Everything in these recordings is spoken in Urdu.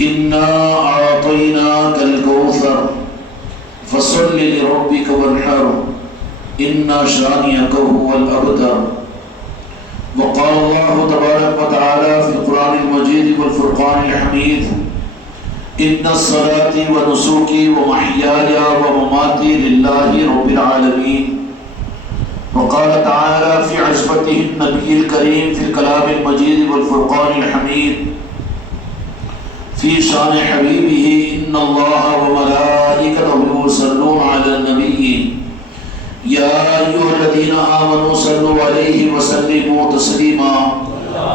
إنا أعطيناك الكوثر فصل لربك وانحر إن شانئك هو الأبتر. وقال الله تبارك وتعالى في القرآن المجيد والفرقان الحميد إن الصلاة ونسكي ومحياي ومماتي لله رب العالمين. وقال تعالى في عصمته النبي الكريم في الكلام المجيد والفرقان الحميد في شان حبيبه إن الله وملائكته يصلون على النبي يا أيها الذين آمنوا صلوا عليه وسلموا تسليما.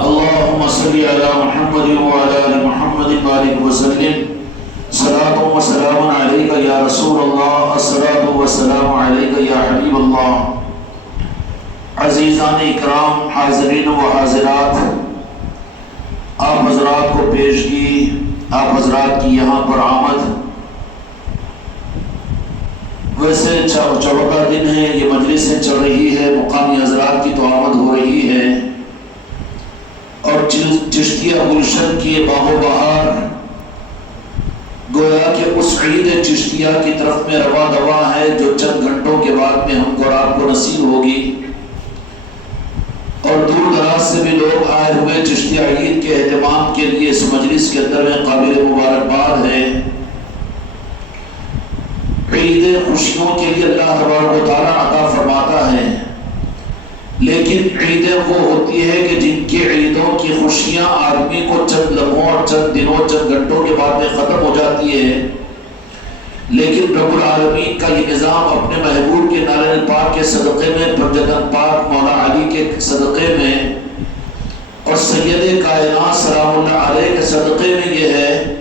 اللهم صل على محمد وعلى آل محمد وبارك وسلم. صلاة وسلام عليك يا رسول الله، الصلاة والسلام عليك يا حبيب اللہ. عزیزان اکرام، حاضرین و حاضرات، آپ حضرات کو پیشگی، آپ حضرات کی یہاں پر آمد. ویسے چوتھا دن ہے، یہ مجلسیں چل رہی ہے، مقامی حضرات کی تو آمد ہو رہی ہے، اور چشتیہ گلشن کی باغ و بہار گویا کہ اس عید چشتیہ کی طرف میں رواں دواں ہے، جو چند گھنٹوں کے بعد میں ہم کو رات کو نصیب ہوگی. اور دور دراز سے بھی لوگ آئے ہوئے چشتیہ عید کے اہتمام کے لیے اس مجلس کے اندر میں قابل مبارکباد ہے. عید خوشیوں کے لیے اللہ تبارک و تعالیٰ عطا فرماتا ہے، لیکن عیدیں وہ ہوتی ہے کہ جن کی عیدوں کی خوشیاں آدمی کو چند لمحوں اور چند دنوں چند گھنٹوں کے بعد میں ختم ہو جاتی ہے. لیکن رب العالمین کا یہ نظام اپنے محبوب کے نالے پاک کے صدقے میں، پنجتن پاک مولا علی کے صدقے میں اور سید کائنات سلام اللہ علیہ کے صدقے میں یہ ہے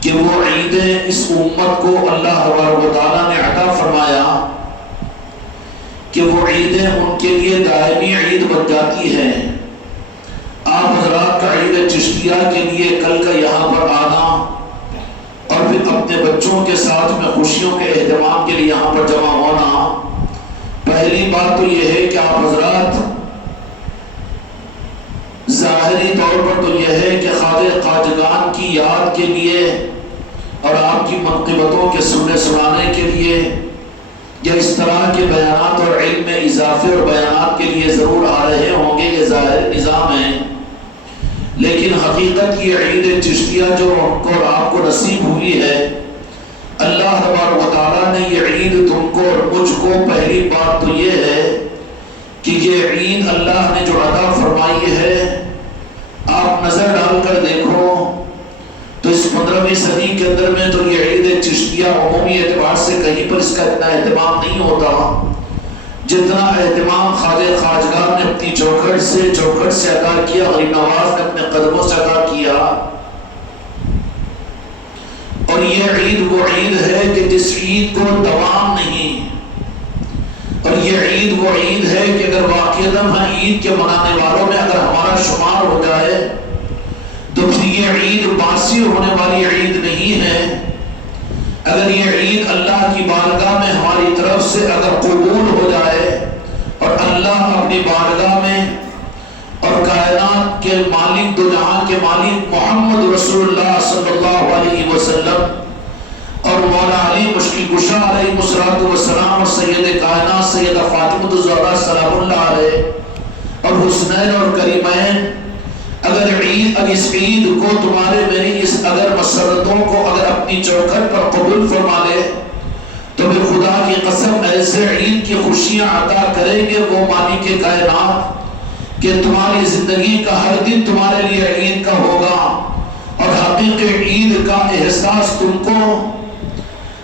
کہ وہ عیدیں اس امت کو اللہ تبارک و تعالیٰ نے عطا فرمایا کہ وہ عیدیں ان کے لیے دائمی عید بن جاتی ہے. آپ حضرات کا عید چشتیہ کے لیے کل کا یہاں پر آنا اور پھر اپنے بچوں کے ساتھ میں خوشیوں کے اہتمام کے لیے یہاں پر جمع ہونا، پہلی بات تو یہ ہے کہ آپ حضرات ظاہری طور پر تو یہ ہے کہ خواجہ خواجگان کی یاد کے لیے اور آپ کی منقبتوں کے سننے سنانے کے لیے یا اس طرح کے بیانات اور علم میں اضافے اور بیانات کے لیے ضرور آ رہے ہوں گے، یہ ظاہر نظام ہے. لیکن حقیقت یہ عید چشتیہ جو ہم کو اور آپ کو نصیب ہوئی ہے، اللہ تبارک و تعالیٰ نے یہ عید تم کو اور مجھ کو، پہلی بات تو یہ ہے کہ یہ عید اللہ نے جو عطا فرمائی ہے، آپ نظر ڈال کر دیکھو تو اس 15ویں صدی کے اندر میں تو یہ عید چشتیہ عمومی اعتبار سے کہیں پر اس کا اتنا اہتمام نہیں ہوتا جتنا اہتمام خواجہ خواجگان نے اپنی چوکھٹ سے عطا کیا، غریب نواز نے اپنے قدموں سے عطا کیا. اور یہ عید وہ عید ہے کہ جس عید کو دوام نہیں، اور یہ عید وہ عید ہے کہ اگر واقعتاً ہم عید کے منانے والوں میں اگر ہمارا شمار ہو جائے تو پھر یہ عید باسی ہونے والی عید نہیں ہے. اگر یہ عید اللہ کی بارگاہ میں ہماری طرف سے اگر قبول ہو جائے اور اللہ اپنی بارگاہ میں اور کائنات کے مالک دو جہاں کے مالک محمد رسول اللہ صلی اللہ علیہ وسلم اور مولا علی مشکل کشا علیہ السلام اور سید کائنات سیدہ فاطمہ الزہرا سلام اللہ علیہ اور حسنین اور کریمین اگر اس عید کو تمہارے میری اس اگر مسرتوں کو اگر اپنی چوکھٹ پر قبول فرما لے تو پھر خدا کی قسم ایسے عید کی خوشیاں عطا کریں گے وہ مالک کائنات کہ تمہاری زندگی کا ہر دن تمہارے لیے عید کا ہوگا. اور حقیقی عید کا احساس تم کو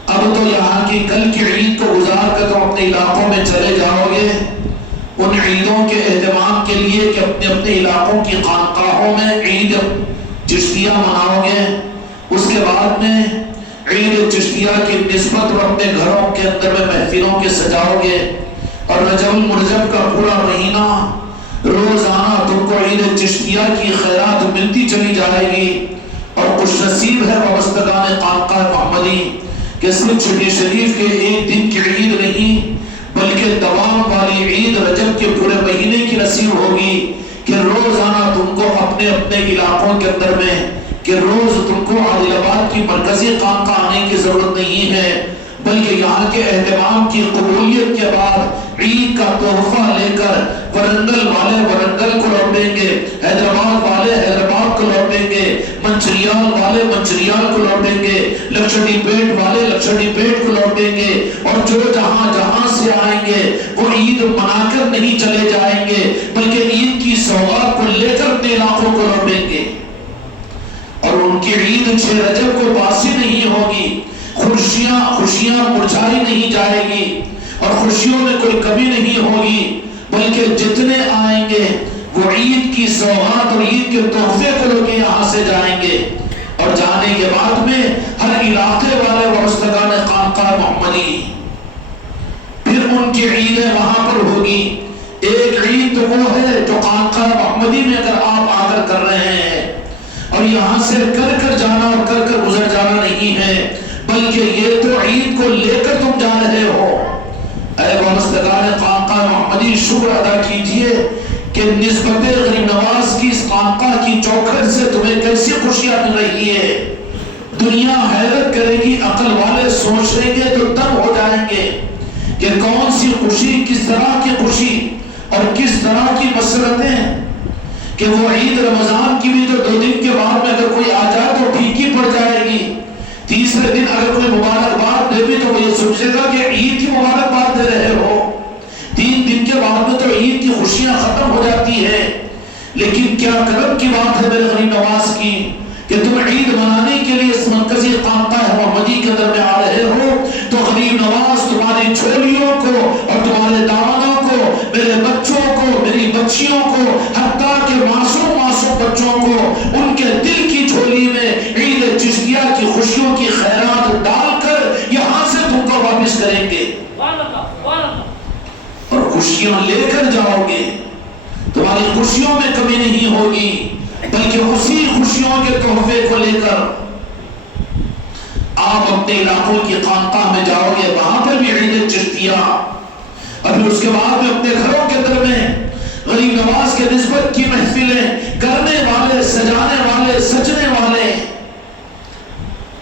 اب تو یہاں کی کل کی عید کو گزار کر تم اپنے علاقوں میں چلے جاؤ گے ان عیدوں کے اہتمام کے لیے کہ اپنے اپنے علاقوں کی خانقاہوں میں عید چشتیہ مناؤ گے. اس کے بعد میں عید چشتیہ کی نسبت اور اپنے گھروں کے اندر میں محفلوں کے سجاؤ گے. اور رجب المرجب کا پورا مہینہ روزانہ تم کو عید چشتیہ کی خیرات ملتی چلی جائے گی. اور خوش نصیب ہے وابستگان خانقاہ محمدی کہ صرف چھٹی شریف کے ایک دن کی عید نہیں بلکہ دوام والی عید رجب کے پورے مہینے کی نصیب ہوگی کہ روزانہ تم کو اپنے اپنے علاقوں کے اندر میں کہ روز تم کو عادل آباد کی مرکزی خانقاہ آنے کی ضرورت نہیں ہے، بلکہ یہاں کے اہتمام کی قبولیت کے بعد عید کا تحفہ لے کر ورنگل والے ورنگل کو لوٹیں گے، حیدرآباد والے حیدرآباد کو لوٹیں گے، منچریال والے منچریال کو لوٹیں گے، لکشدی پیٹ والے لکشدی پیٹ کو لوٹیں گے، اور جو جہاں جہاں سے آئیں گے وہ عید منا کر نہیں چلے جائیں گے، بلکہ عید کی سوغات کو لے کر اپنے علاقوں کو لوٹیں گے، اور ان کی عید 6 رجب کو باسی نہیں ہوگی، خوشیاں مرجھائی نہیں جائے گی، اور خوشیوں میں کوئی کمی نہیں ہوگی، بلکہ جتنے آئیں گے وہ عید کی سوغات اور عید کے تحفے کو لے کے یہاں سے جائیں گے، اور جانے کے بعد میں ہر علاقے والے وابستگان خانقاہ محمدی پھر ان کی عیدیں وہاں پر ہوگی۔ ایک عید تو وہ ہے جو خانقاہ محمدی میں اگر آپ آ کر رہے ہیں، اور یہاں سے کر جانا اور کر گزر جانا نہیں ہے، بلکہ یہ تو عید کو لے کر تم جا رہے ہو۔ اے وابستگان خانقاہ محمدی، شکر ادا کیجئے کہ نسبت غریب نواز کی اس خانقاہ کی چوکھٹ سے تمہیں کیسی خوشیاں مل رہی ہے۔ دنیا حیرت کرے گی، عقل والے سوچیں گے تو تب ہو جائیں گے کہ کون سی خوشی، کس طرح کی خوشی اور کس طرح کی مسرتیں، کہ وہ عید رمضان کی بھی تو 2 دن کے بعد میں اگر کوئی آ جائے تو ٹھیک ہی پڑ جائے گی، تیسرے دن اگر کوئی مبارکباد دے بھی تو وہ یہ سمجھے گا کہ عید کی مبارکباد دے رہے ہو، 3 دن کے بعد میں تو عید کی خوشیاں ختم ہو جاتی ہے۔ لیکن کیا کرم کی بات ہے میرے غریب نواز کی کہ تم عید منانے کے لیے اس مرکزی خانقاہ محمدی کے اندر میں آ رہے ہو، تو غریب نواز تمہاری چھولیوں کو اور تمہارے دامنوں کو، میرے بچوں کو، میری بچیوں کو، حتیٰ کہ معصوم بچوں کو، ان کے دل کی جھولی میں عید چشتیہ کی خوشیوں کی خیرات ڈال کر یہاں سے تم کو واپس کریں گے، اور خوشیاں لے کر جاؤ گے۔ تمہاری خوشیوں میں کمی نہیں ہوگی، بلکہ اسی خوشیوں کے تحفے کو لے کر آپ اپنے علاقوں کی خانقاہ میں جاؤ گے، وہاں پر بھی عید چشتیہ، اور پھر اس کے بعد میں اپنے گھروں کے اندر میں غریب نواز کے نسبت کی محفلیں کرنے والے، سجانے والے، سجنے والے،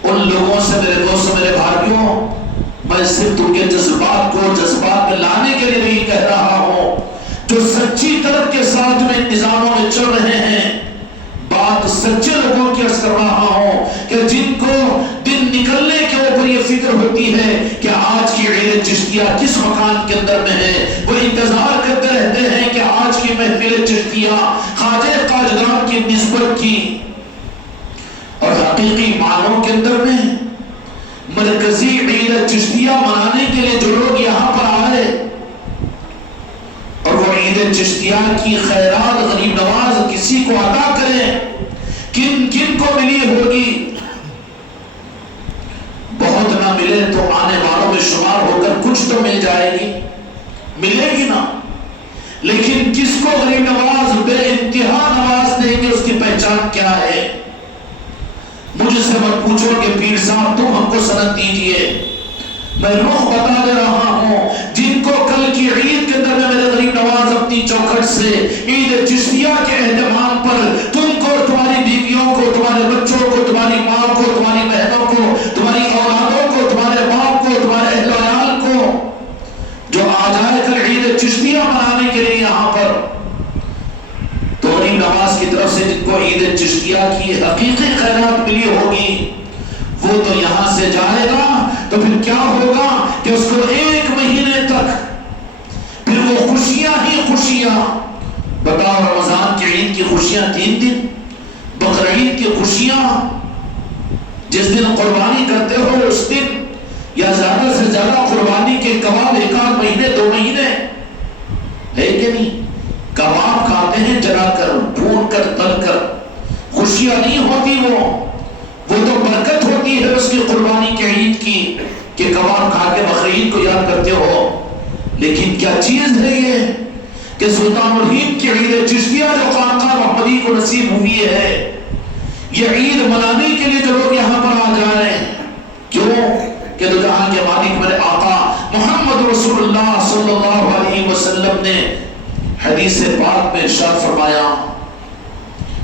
ان لوگوں سے میرے دوست، میرے بھائیوں، میں صرف تم کے جذبات میں لانے کے لیے نہیں کہہ رہا ہوں، جو سچی طلب کے ساتھ میں انتظاموں میں چل رہے ہیں، بات سچے لوگوں کی عرض کر رہا ہوں کہ جن کو دن نکلنے کے اوپر یہ فکر ہوتی ہے کہ آج کی عید چشتیہ کس مکان کے اندر میں ہے، وہ انتظار کرتے رہتے ہیں کہ آج کی محفل چشتیہ خواجہ قاجگان کی نسبت کی، اور حقیقی معنوں کے اندر میں مرکزی عید چشتیہ منانے کے لیے جو لوگ یہاں پر آئے اور وہ عید چشتیہ کی خیرات غریب نواز کسی کو عطا کریں، کن کن کو ملی ہوگی؟ بہت نہ ملے تو آنے والوں میں شمار ہو کر کچھ تو مل جائے گی، ملے گی نا، لیکن کس کو غریب نواز بے انتہا نواز دیں گے، اس کی پہچان کیا ہے؟ مجھ سے مت پوچھو کہ پیر صاحب تم ہم کو سند دیجئے، میں رخ بتا دے رہا ہوں، جن کو کل کی عید کے اندر میں میرے غریب نواز اپنی چوکھٹ سے عید چشتیہ کے اہتمام پر تم کو، تمہاری بیویوں کو، تمہارے بچوں کو، تمہاری ماں کو، تمہاری بہنوں کو، تمہاری اولادوں کو، تمہارے باپ کو، تمہارے اہل و عیال کو، جو آ جائے کل عید چشتیہ منانے کے لیے یہاں پر، تو غریب نواز کی طرف سے جن کو عید چشتیہ کی حقیقی خیرات ملی ہوگی، وہ تو یہاں سے جائے گا تو پھر کیا ہوگا کہ اس کو 1 مہینے تک پھر وہ خوشیاں ہی خوشیاں، بتاؤ رمضان کی عید کی خوشیاں 3 دن، بقرعید کی خوشیاں جس دن قربانی کرتے ہو اس دن، یا زیادہ سے زیادہ قربانی کے کباب 1 مہینے 2 مہینے ہے کہ نہیں؟ کباب کھاتے ہیں جلا کر، بھون کر، تل کر، خوشیاں نہیں ہوتی، وہ تو برکت ہوتی ہے اس کی قربانی کے عید کی کہ کباب کھا کے بقرعید کو یاد کرتے ہو۔ لیکن کیا چیز ہے یہ کہ سلطان الہند کی عید چشتیہ جو خانقاہ محمدی کو نصیب ہوئی ہے، یہ عید منانے کے لیے جو لوگ یہاں پر آ جا رہے ہیں، کیوں کہ دو جہاں کے مالک میرے آقا محمد رسول اللہ صلی اللہ علیہ وسلم نے حدیث پاک میں ارشاد فرمایا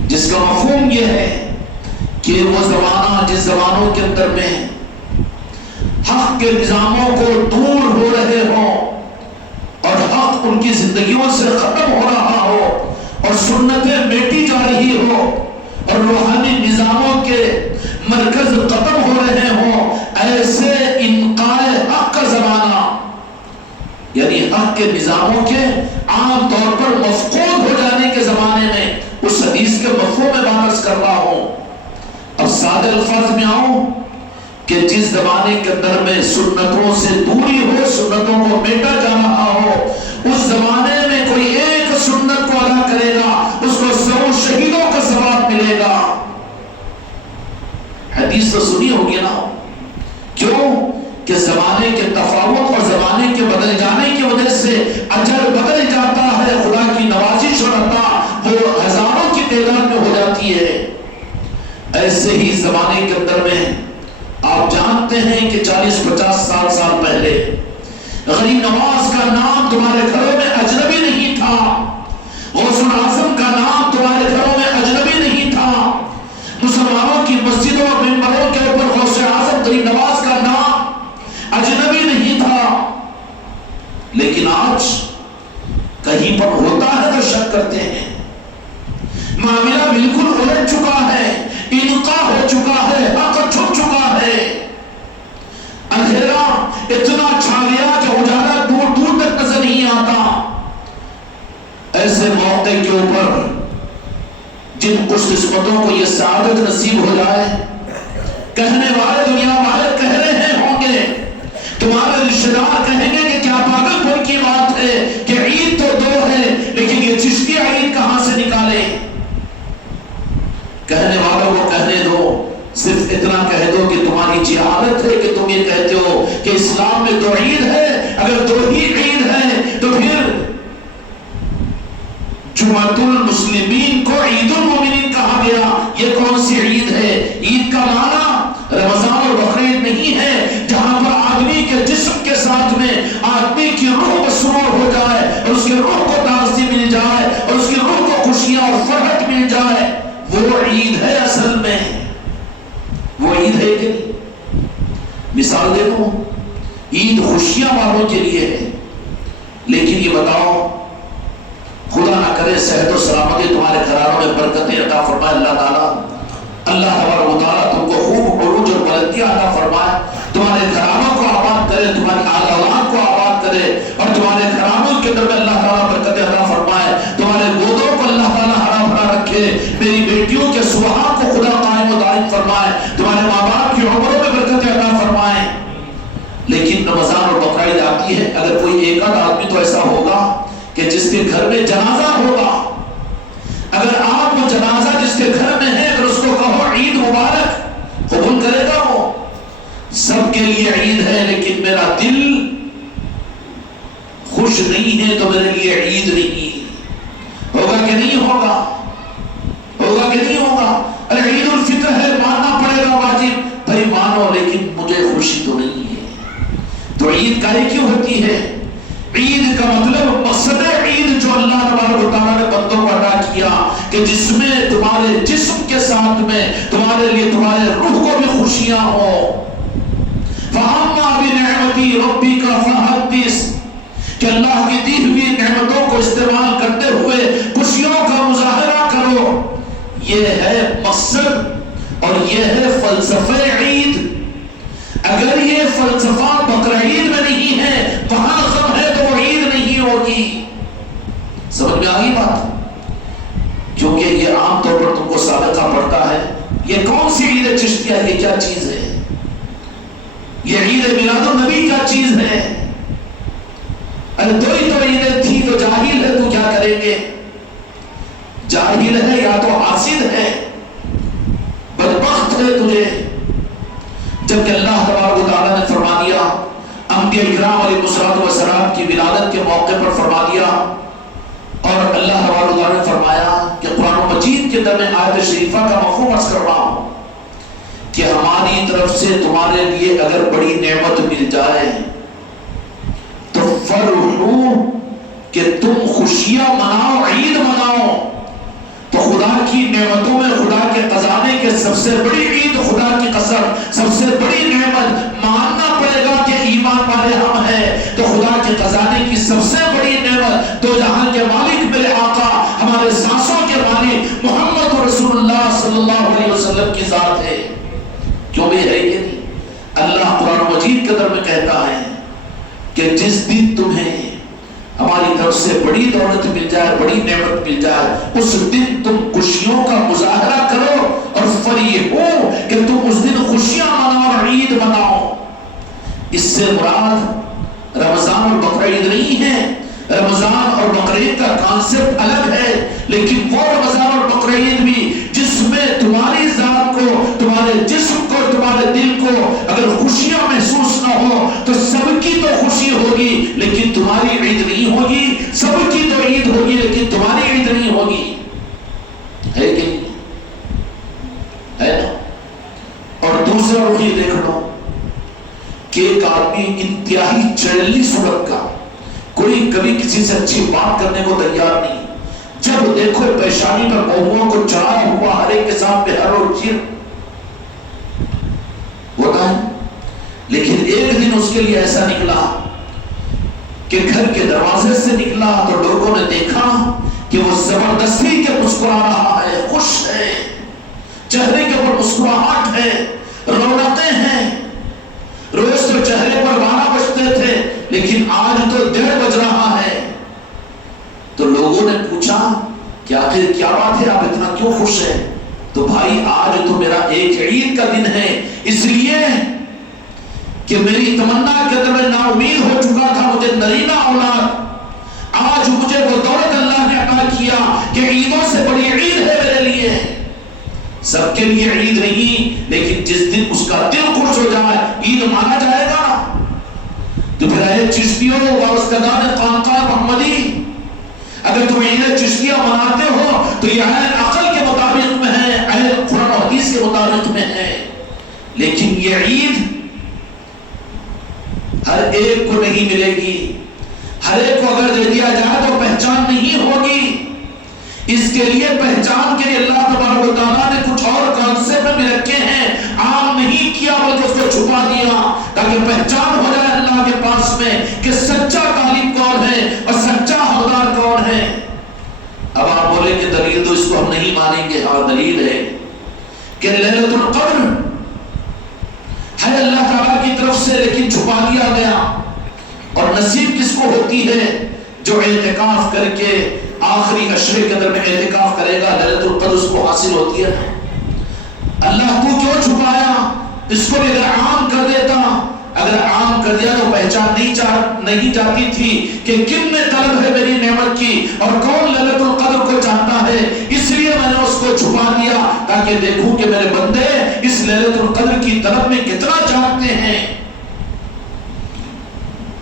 جس کا مفہوم یہ ہے کہ وہ زمانہ جس زمانوں کے اندر میں حق کے نظاموں کو دور ہو رہے ہوں اور حق ان کی زندگیوں سے ختم ہو رہا ہو اور سنتیں میٹی جا رہی ہو اور روحانی نظاموں کے مرکز ختم ہو رہے ہوں، ایسے انقاء حق کا زمانہ، یعنی حق کے نظاموں کے عام طور پر مفقود ہو جانے کے زمانے میں اس حدیث کے مفہوم میں بات کر رہا ہوں۔ اب سادہ الفاظ میں آؤں کہ جس زمانے کے اندر میں سنتوں سے دوری ہو، سنتوں کو میٹا جا رہا ہو، اس زمانے میں کوئی ایک سنت کو ادا کرے گا اس کو 100 شہیدوں کا ثواب ملے گا۔ حدیث تو سنی ہوگی نا، کیوں کہ زمانے کے تفاوت اور زمانے کے بدل جانے کی وجہ سے اجر بدل جاتا ہے، خدا کی نوازش اور عطا وہ ہزاروں کی تعداد میں ہو جاتی ہے۔ ایسے ہی زمانے کے اندر میں آپ جانتے ہیں کہ 40-50 سال پہلے غریب نواز کا نام تمہارے گھروں میں اجنبی نہیں تھا، غوث اعظم کا نام تمہارے گھروں میں اجنبی نہیں تھا، مسلمانوں کی مسجدوں اور منبروں کے اوپر غوث اعظم غریب نواز کا نام اجنبی نہیں تھا۔ لیکن آج کہیں پر ہوتا ہے تو شک کرتے ہیں، معاملہ بالکل الٹ چکا ہے، انقاء ہو چکا ہے، حق چھپ چکا ہے، اندھیرا اتنا چھا گیا کہ اجالا دور دور تک نظر نہیں آتا۔ ایسے موقع کے اوپر جن خوش قسمتوں کو یہ سعادت نصیب ہو جائے، کہنے والے دنیا والے کہہ رہے ہوں گے، تمہارے رشتہ دار کہیں گے کہ کیا پاگل پن کی بات ہے کہ عید تو 2 ہے لیکن یہ چشتیہ عید کہاں سے نکالے؟ کہنے والوں کو کہنے دو، صرف اتنا کہہ دو کہ تمہاری جہالت ہے کہ تم یہ کہتے ہو کہ اسلام میں 2 عید ہے، اگر 2 ہی عید ہے تو پھر جمعۃ المسلمین کو عید المومنین کہا گیا، یہ کون سی عید ہے؟ عید کا معنی رمضان اور بقرعید نہیں ہے جہاں پر آدمی کے جسم کے ساتھ میں آدمی کی روح مسرور ہو جائے اور اس کی روح کو تازگی مل جائے اور اس کی روح کو خوشیاں اور فرحت مل جائے، وہ عید ہے اصل میں، وہ عید ہے کہ مثال دیکھو، عید خوشیاں والوں کے لیے ہے، لیکن یہ بتاؤ خدا نہ کرے صحت و سلامتی تمہارے گھرانوں میں برکتیں عطا فرمائے اللہ تعالیٰ، اللہ تبارک و تعالیٰ تم کو خوب عروج اور بلندیاں عطا فرمائے، تمہارے گھرانوں کو آباد کرے، تمہاری آل اولاد کو آباد کرے اور تمہارے گھرانوں کے اندر میں اللہ تعالیٰ برکتیں عطا فرمائے، تمہارے گودوں کو اللہ تعالیٰ ہرا بھرا رکھے، میری بیٹیوں کے سبحان کو خدا قائم و دائم فرمائے، تمہارے ماں باپ کی عمروں میں برکتیں عطا فرمائے۔ لیکن رمضان اور بقرعید آتی ہے، اگر کوئی ایک آدھ آدمی تو ایسا ہوگا کہ جس کے گھر میں جنازہ ہوگا، اگر آپ وہ جنازہ جس کے گھر میں ہے اگر اس کو کہو عید مبارک، قبول کرے گا؟ وہ سب کے لیے عید ہے لیکن میرا دل خوش نہیں ہے تو میرے لیے عید نہیں ہوگا کہ نہیں ہوگا؟ ہوگا کہ نہیں ہوگا؟ ارے عید الفطر ہے، ماننا پڑے گا واجب، بھائی مانو لیکن مجھے خوشی تو نہیں ہے۔ تو عید کاہے کیوں ہوتی ہے؟ عید کا مطلب مقصد عید جو اللہ تبارک و تعالیٰ نے بندوں کو عطا کیا کہ جس میں تمہارے جسم کے ساتھ میں تمہارے لیے تمہارے روح کو بھی خوشیاں ہو۔ فَأَمَّا بِنِعْمَتِ رَبِّكَ فَحَدِّثْ، کہ اللہ کی دی ہوئی نعمتوں کو استعمال کرتے ہوئے خوشیوں کا مظاہرہ کرو، یہ ہے مقصد اور یہ ہے فلسفہ عید۔ اگر یہ فلسفہ بقرعید میں نہیں ہے، وہاں غم ہے تو وہ عید نہیں ہوگی۔ سمجھ میں آگئی بات؟ کیونکہ یہ عام طور پر تم کو سابقہ پڑتا ہے، یہ کون سی عید چشتیہ، یہ کیا چیز ہے؟ یہ عید میلاد النبی کیا چیز ہے؟ ارے 2 ہی تو عیدیں تھی، تو جاہل ہے تو کیا کریں گے؟ جاہل ہے یا تو حاسد ہے، بدبخت ہے تجھے، جبکہ اللہ تبارک و تعالیٰ نے فرما دیا، انبیاء اکرام علیہ السلام کی ولادت کے موقع پر فرما دیا، اور اللہ تبارک و تعالیٰ نے فرمایا کہ قرآن مجید کے اندر میں آیت شریفہ کا مفہوم عرض کر رہا ہوں کہ ہماری طرف سے تمہارے لیے اگر بڑی نعمت مل جائے تو فرحو، کہ تم خوشیاں مناؤ، عید مناؤ، تو خدا کی نعمتوں میں خدا کے خزانے کے سب سے بڑی عید، خدا کی قسم سب سے بڑی نعمت ماننا پڑے گا کہ ایمان والے ہم ہیں، تو خدا کے خزانے کی سب سے بڑی نعمت دو جہان کے مالک میرے آقا، ہمارے سانسوں کے مالک محمد رسول اللہ صلی اللہ علیہ وسلم کی ذات ہے۔ کیوں بھی ہے کہ نہیں؟ اللہ قرآن مجید کے اندر میں کہتا ہے کہ جس دن تمہیں ہماری طرف سے بڑی دولت مل جائے، بڑی نعمت مل جائے، اس دن تم خوشیوں کا مظاہرہ کرو اور فریحو کہ تم اس دن خوشیاں مناؤ اور عید مناؤ۔ اس سے مراد رمضان اور بقر عید نہیں ہے۔ رمضان اور بقر عید کا کانسیپٹ الگ ہے، لیکن وہ رمضان اور بقر عید بھی جس میں تمہاری ذات کو، تمہارے جسم کو، تمہارے دل کو اگر خوشیاں محسوس نہ ہو تو سب کی تو خوشی ہوگی لیکن تمہاری عید نہیں ہوگی، سب کی تو عید ہوگی لیکن تمہاری عید نہیں ہوگی، ہے کہ نہیں؟ ہے نا؟ اور دوسرا رخ یہ دیکھ لو کہ ایک آدمی انتہائی چڑیلی صورت کا، کوئی کبھی کسی سے اچھی بات کرنے کو تیار نہیں، جب دیکھو پیشانی پر بہوؤں کو چڑھایا ہوا، ہر ایک کے سامنے ہر اور چیر ہوتا ہے۔ لیکن ایک دن اس کے لیے ایسا نکلا کہ گھر کے دروازے سے نکلا تو لوگوں نے دیکھا کہ وہ زبردستی کے مسکرا رہا ہے، خوش ہے، چہرے کے اوپر مسکراہٹ ہے، رونقیں ہیں۔ روز تو چہرے پر 12 بجتے تھے لیکن آج تو 1:30 بج رہا ہے۔ تو لوگوں نے پوچھا کہ آخر کیا بات ہے، آپ اتنا کیوں خوش ہیں؟ تو بھائی آج تو میرا ایک عید کا دن ہے، اس لیے کہ میری تمنا کے اندر میں نا امید ہو چکا تھا، مجھے نرینہ اولاد، آج مجھے وہ دولت اللہ نے عطا کیا کہ عیدوں سے بڑی عید ہے میرے لیے۔ سب کے لیے عید نہیں، لیکن جس دن اس کا دل خوش ہو جائے عید مانا جائے گا۔ تو پھر اے چشتیوں وابستگان خانقاہ محمدی، اگر تم عید چشتیہ مناتے ہو تو یہ عین عقل کے مطابق میں ہے، عین قرآن و حدیث کے مطابق میں ہے، لیکن یہ عید ہر ایک کو نہیں ملے گی، ہر ایک کو اگر دے دیا جائے تو پہچان نہیں ہوگی۔ اس کے لیے پہچان کے لیے اللہ تبارک و تعالیٰ نے کچھ اور کانسیپٹ بھی رکھے ہیں، عام نہیں کیا بلکہ اس کو چھپا دیا تاکہ پہچان ہو جائے اللہ کے پاس میں کہ سچا طالب کون ہے اور سچا حقدار کون ہے۔ اب آپ بولے کہ دلیل تو اس کو ہم نہیں مانیں گے، ہاں دلیل ہے کہ لیلۃ القدر ہے اللہ تعالیٰ کی طرف سے لیکن چھپا دیا گیا، اور نصیب کس کو ہوتی ہے؟ جو اعتکاف کر کے آخری عشرے کے اندر میں اعتکاف کرے گا، لیلۃ القدر اس کو حاصل ہوتی ہے۔ اللہ تو کیوں چھپایا؟ اس کو بھی اگر عام کر دیتا، اگر عام کر دیا تو پہچان نہیں جاتی تھی کہ کن میں طلب ہے میری نعمت کی اور کون لیلۃ القدر کو چاہتا ہے، اس لیے میں نے اس کو چھپا دیا تاکہ دیکھوں کہ میرے بندے اس لیلۃ القدر کی طلب میں کتنا چاہتے ہیں۔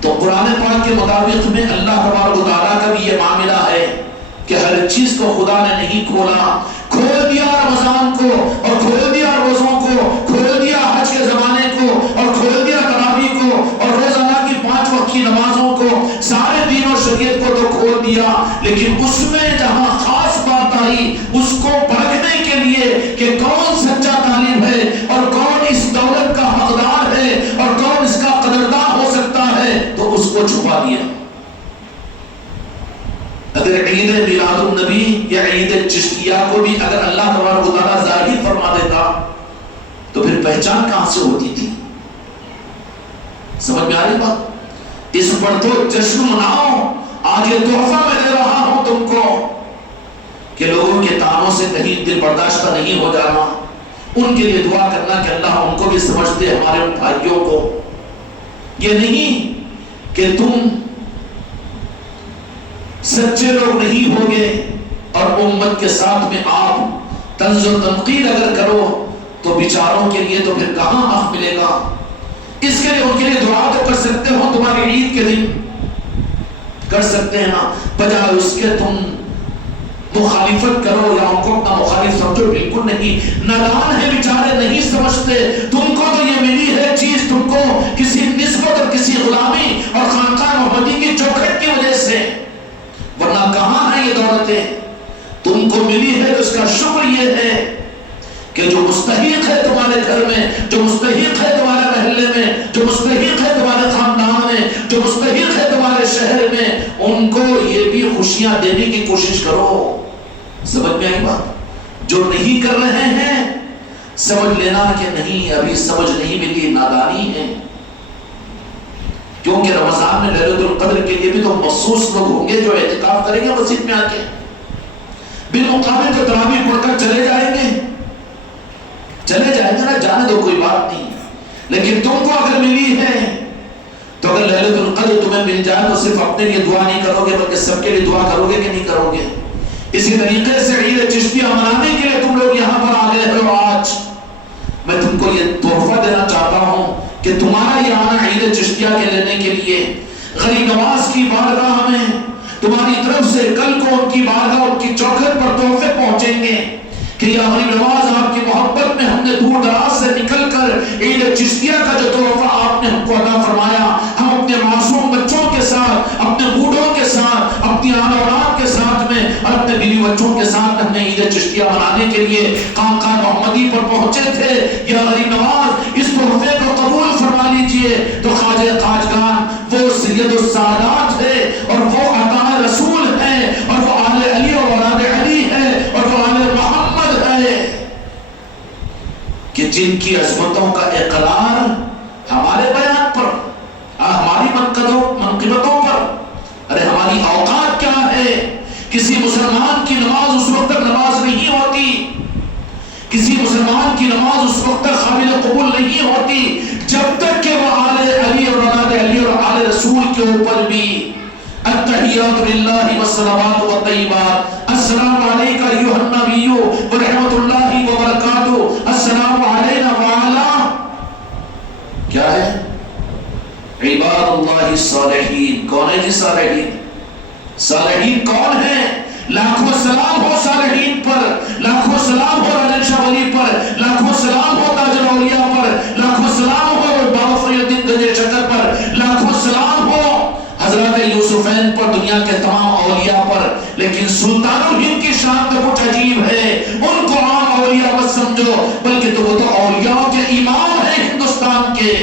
تو قرآن پاک کے مطابق میں اللہ تبارک و تعالیٰ کا بھی یہ معاملہ ہے کہ ہر چیز کو خدا نے نہیں کھولا، کھول دیا رمضان کو اور کھول دیا روزوں کو، کھول دیا حج کے زمانے کو اور کھول دیا تراویح کو اور روزانہ کی 5 وقت کی نمازوں کو، سارے دین و شریعت کو تو کھول دیا، لیکن اس میں جہاں خاص بات آئی اس کو پرکھنے کے لیے کہ کون سچا طالب ہے اور کون اس دولت کا حقدار ہے اور کون اس کا قدردان ہو سکتا ہے، تو اس کو چھپا دیا۔ اگر عید میلاد النبی یا عید چشتیہ کو بھی اگر اللہ تبارک و تعالیٰ ظاہر فرما دیتا تو پھر پہچان کہاں سے ہوتی تھی؟ سمجھ میں آ رہی بات؟ اس پر تو جشن مناؤ، آج یہ تحفہ میں دے رہا ہوں تم کو کہ لوگوں کے تانوں سے کہیں دل برداشتہ نہیں ہو جانا، ان کے لیے دعا کرنا کہ اللہ ان کو بھی سمجھ دے، ہمارے ان بھائیوں کو۔ یہ نہیں کہ تم سچے لوگ نہیں ہوگے اور امت کے ساتھ میں آپ طنز و تنقید اگر کرو تو بیچاروں کے لیے تو پھر کہاں حق ملے گا؟ اس کے لیے ان کے لیے دعا تو کر سکتے ہو، تمہاری عید کے دن کر سکتے ہیں نا، بجائے اس کے تم مخالفت کرو یا ان کو اپنا مخالف سمجھو، بالکل نہیں۔ نادان ہے بیچارے، نہیں سمجھتے، تم کو تو یہ ملی ہے چیز تم کو کسی نسبت اور کسی غلامی اور خانقاہ محمدی کی چوکھٹ کی وجہ سے، کو ملی ہے تو اس کا شکر یہ ہے کہ جو مستحق ہے تمہارے گھر میں، جو مستحق ہے تمہارے محلے میں، جو مستحق ہے تمہارے خاندان میں، جو مستحق ہے تمہارے شہر میں، ان کو یہ بھی خوشیاں دینے کی کوشش کرو۔ سمجھ میں آئی بات؟ جو نہیں کر رہے ہیں سمجھ لینا کہ نہیں، ابھی سمجھ نہیں ملی، نادانی ہے۔ کیونکہ رمضان میں لیلۃ القدر کے لیے بھی تو مخصوص لوگ ہوں گے جو اعتکاف کریں گے مسجد میں آ کے، بالمقابل جو تراویح پڑھ کر چلے جائیں گے نا، جانے دو، کوئی بات نہیں۔ لیکن تم کو اگر ملی ہے تو اگر لیلۃ القدر تمہیں مل جائے تو صرف اپنے لیے دعا نہیں کرو گے بلکہ سب کے لیے دعا کرو گے کہ نہیں کرو گے؟ اسی طریقے سے عید چشتیہ منانے کے لیے تم لوگ یہاں پر آ گئے ہو آج، میں تم کو یہ تحفہ دینا چاہتا ہوں کہ تمہارا یہ آنا عید چشتیہ کے لینے کے لیے غریب نواز کی بارگاہ میں تمہاری طرف سے کل کو ان کی بارگاہ، ان کی چوکھٹ پر تحفے پہنچیں گے کہ یا غریب نواز، آپ کی محبت میں ہم نے دور دراز سے نکل کر عید چشتیہ کا جو تحفہ آپ نے ہم کو عطا فرمایا، ہم اپنے معصوم بچوں کے ساتھ، اپنے بوڑھوں کے ساتھ، اپنی آن اولاد کے ساتھ میں اور اپنے بیوی بچوں کے ساتھ ہم نے عید چشتیہ منانے کے لیے خانقاہ محمدی پر پہنچے تھے۔ یا غریب نواز، اس تحفے کو قبول فرما لیجئے تو خواجہ خواجگان وہ سید السادات ہے اور وہ عطا رسول ہے اور وہ آل علی اور اولاد علی ہے اور وہ آل محمد ہے کہ جن کی عظمتوں کا اقرار ہمارے بیان پر، ہماری منقبتوں پر، ارے ہماری اوقات کیا ہے؟ کسی مسلمان کی نماز اس وقت تک نماز نہیں ہوتی، کسی مسلمان کی نماز اس وقت تک قابل قبول نہیں ہوتی جب تک کہ وہ آل علی اور اولاد علی اور آل رسول کے اوپر بھی التحیات للہ والصلوات والطیبات، السلام علیک ایھا النبی ورحمۃ اللہ وبرکاتہ، السلام علینا وعلی کیا ہے؟ عباد اللہ الصالحین۔ کون ہے جی صالحین؟ صالحین کون ہیں؟ لاکھوں سلام ہو صالحین پر، لاکھوں سلام ہو راجن شاہ ولی پر، لاکھوں سلام ہو تاج الاولیاء پر، لاکھوں سلام ہو بابا فرید الدین گنج شکر پر، لاکھوں سلام ہو حضرت یوسفین پر، دنیا کے تمام اولیاء پر۔ لیکن سلطان الہند کی شان تو کچھ عجیب ہے، ان کو عام اولیاء مت سمجھو بلکہ تو وہ تو اولیاء کے امام ہیں ہندوستان کے۔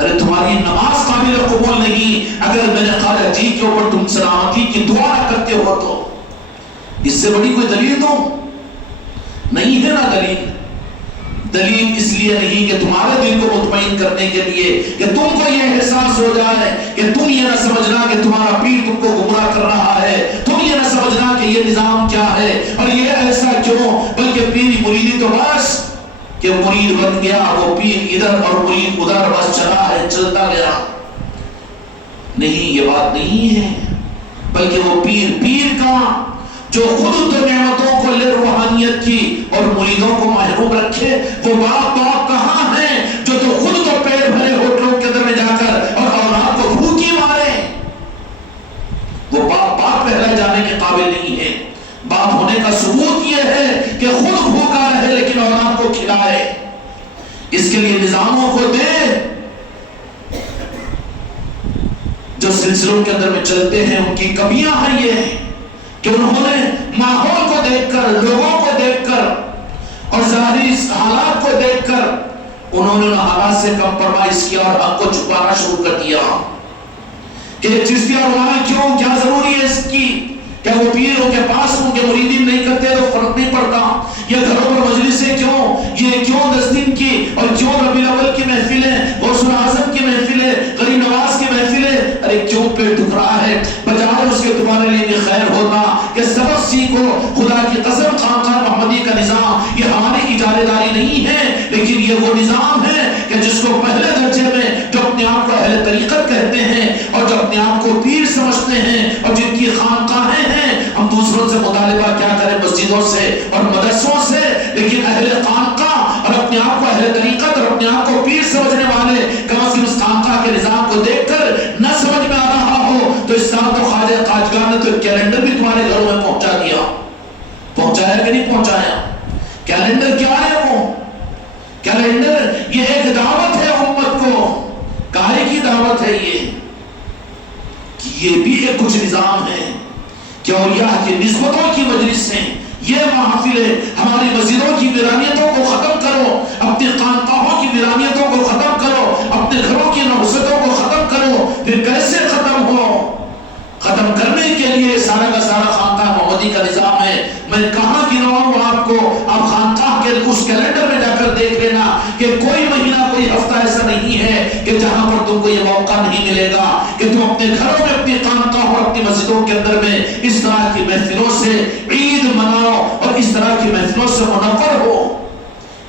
ارے تمہاری نماز قابل قبول نہیں اگر میرے خواجہ جی کے اوپر تم سلامتی کی دعا نہ کرتے ہو تو، اس سے بڑی کوئی دلیل تو نہیں ہے نا۔ دلیل اس لیے نہیں کہ تمہارے دل کو مطمئن کرنے کے لیے کہ تم کو یہ احساس ہو جائے کہ تم یہ نہ سمجھنا کہ تمہارا پیر تم کو گمراہ کر رہا ہے، تم یہ نہ سمجھنا کہ یہ نظام کیا ہے اور یہ ایسا کیوں، بلکہ پیری مریدی تو بس کہ مرید بن گیا، وہ پیر ادھر اور مرید ادھر، بس چلا ہے، چلتا گیا۔ نہیں، یہ بات نہیں ہے، بلکہ وہ پیر کا جو خود تو نعمتوں کو لے روحانیت کی اور مریدوں کو محروم رکھے، وہ باپ کہاں ہیں جو تو خود تو پیٹ بھرے ہوٹلوں کے اندر میں جا کر اور اولاد کو بھوکی مارے؟ وہ باپ پہلا جانے کے قابل نہیں ہے۔ باپ ہونے کا ثبوت یہ ہے کہ خود بھوکا رہے لیکن اولاد کو کھلائے۔ اس کے لیے نظاموں کو دے جو سلسلوں کے اندر میں چلتے ہیں، ان کی کمیاں ہیں یہ کہ انہوں نے ماحول کو دیکھ کر، لوگوں کو دیکھ کر اور ظاہری حالات کو دیکھ کر انہوں نے حالات سے کمپرومائز کیا اور حق کو چھپانا شروع کر دیا کہ چشتیہ علماء کیوں، کیا ضروری ہے اس کی؟ کیا وہ پیروں کے پاس ان کے مریدین نہیں کرتے تو فرق نہیں پڑتا؟ یہ گھروں پر مجلسیں کیوں، یہ کیوں 10 دن کی اور کیوں ربیع الاول کی محفلیں، غوث الاعظم کی محفلیں، غریب نواز کی محفلیں، ارے کیوں پیٹ دکھ رہا ہے؟ بجائے اس کے تمہارے لیے بھی خیر ہوتا کہ سبق سیکھو۔ خدا کی قسم خانقاہ محمدی کا نظام یہ ہماری اجارے داری نہیں ہے، لیکن یہ وہ نظام ہے کہ جس کو پہلے درجے میں جو اپنے آپ کو اہل طریقت کہتے ہیں اور جو اپنے آپ کو پیر سمجھتے ہیں اور جن کی خانقاہیں ہیں، ہم دوسروں سے مطالبہ کیا کریں مسجدوں سے اور مدرسوں سے، لیکن اہل خانقاہ اور اپنے آپ کو اہل طریقت اور اپنے آپ کو پیر سمجھنے والے کم از کم اس خانقاہ کے نظام کو دیکھ کر نہ سمجھ میں آ رہا ہو تو اس سال تو خواجہ خواجگان نے تو کیلنڈر بھی تمہارے گھروں میں پہنچا دیا۔ پہنچایا کہ نہیں پہنچایا؟ کیلنڈر کیا ہے وہ؟ کیلنڈر یہ ایک دعوت ہے امت کو، کاہے کی دعوت ہے یہ کہ یہ بھی ایک کچھ نظام ہے کہ اولیاء کی نسبتوں کی مجلس ہیں، یہ محافلیں، ہماری مسجدوں کی ویرانیتوں کو ختم کرو، اپنی خانقاہوں کی ویرانیتوں کو ختم کرو، اپنے گھروں کی نحوستوں کو ختم کرو۔ پھر کیسے ختم ہو؟ ختم کرنے کے لیے سارا کا سارا خانقاہ محمدی کا نظام ہے۔ میں کہاں گنواؤں آپ کو، آپ خانقاہ کے اس کیلنڈر میں جا کر دیکھ لینا کہ کوئی مہینہ کوئی ہفتہ ایسا نہیں ہے کہ جہاں پر تم کو یہ موقع نہیں ملے گا کہ تم اپنے گھروں میں، اپنی خانقاہ اور اپنی مسجدوں کے اندر میں اس طرح کی محفلوں سے عید مناؤ اور اس طرح کی محفلوں سے منور ہو۔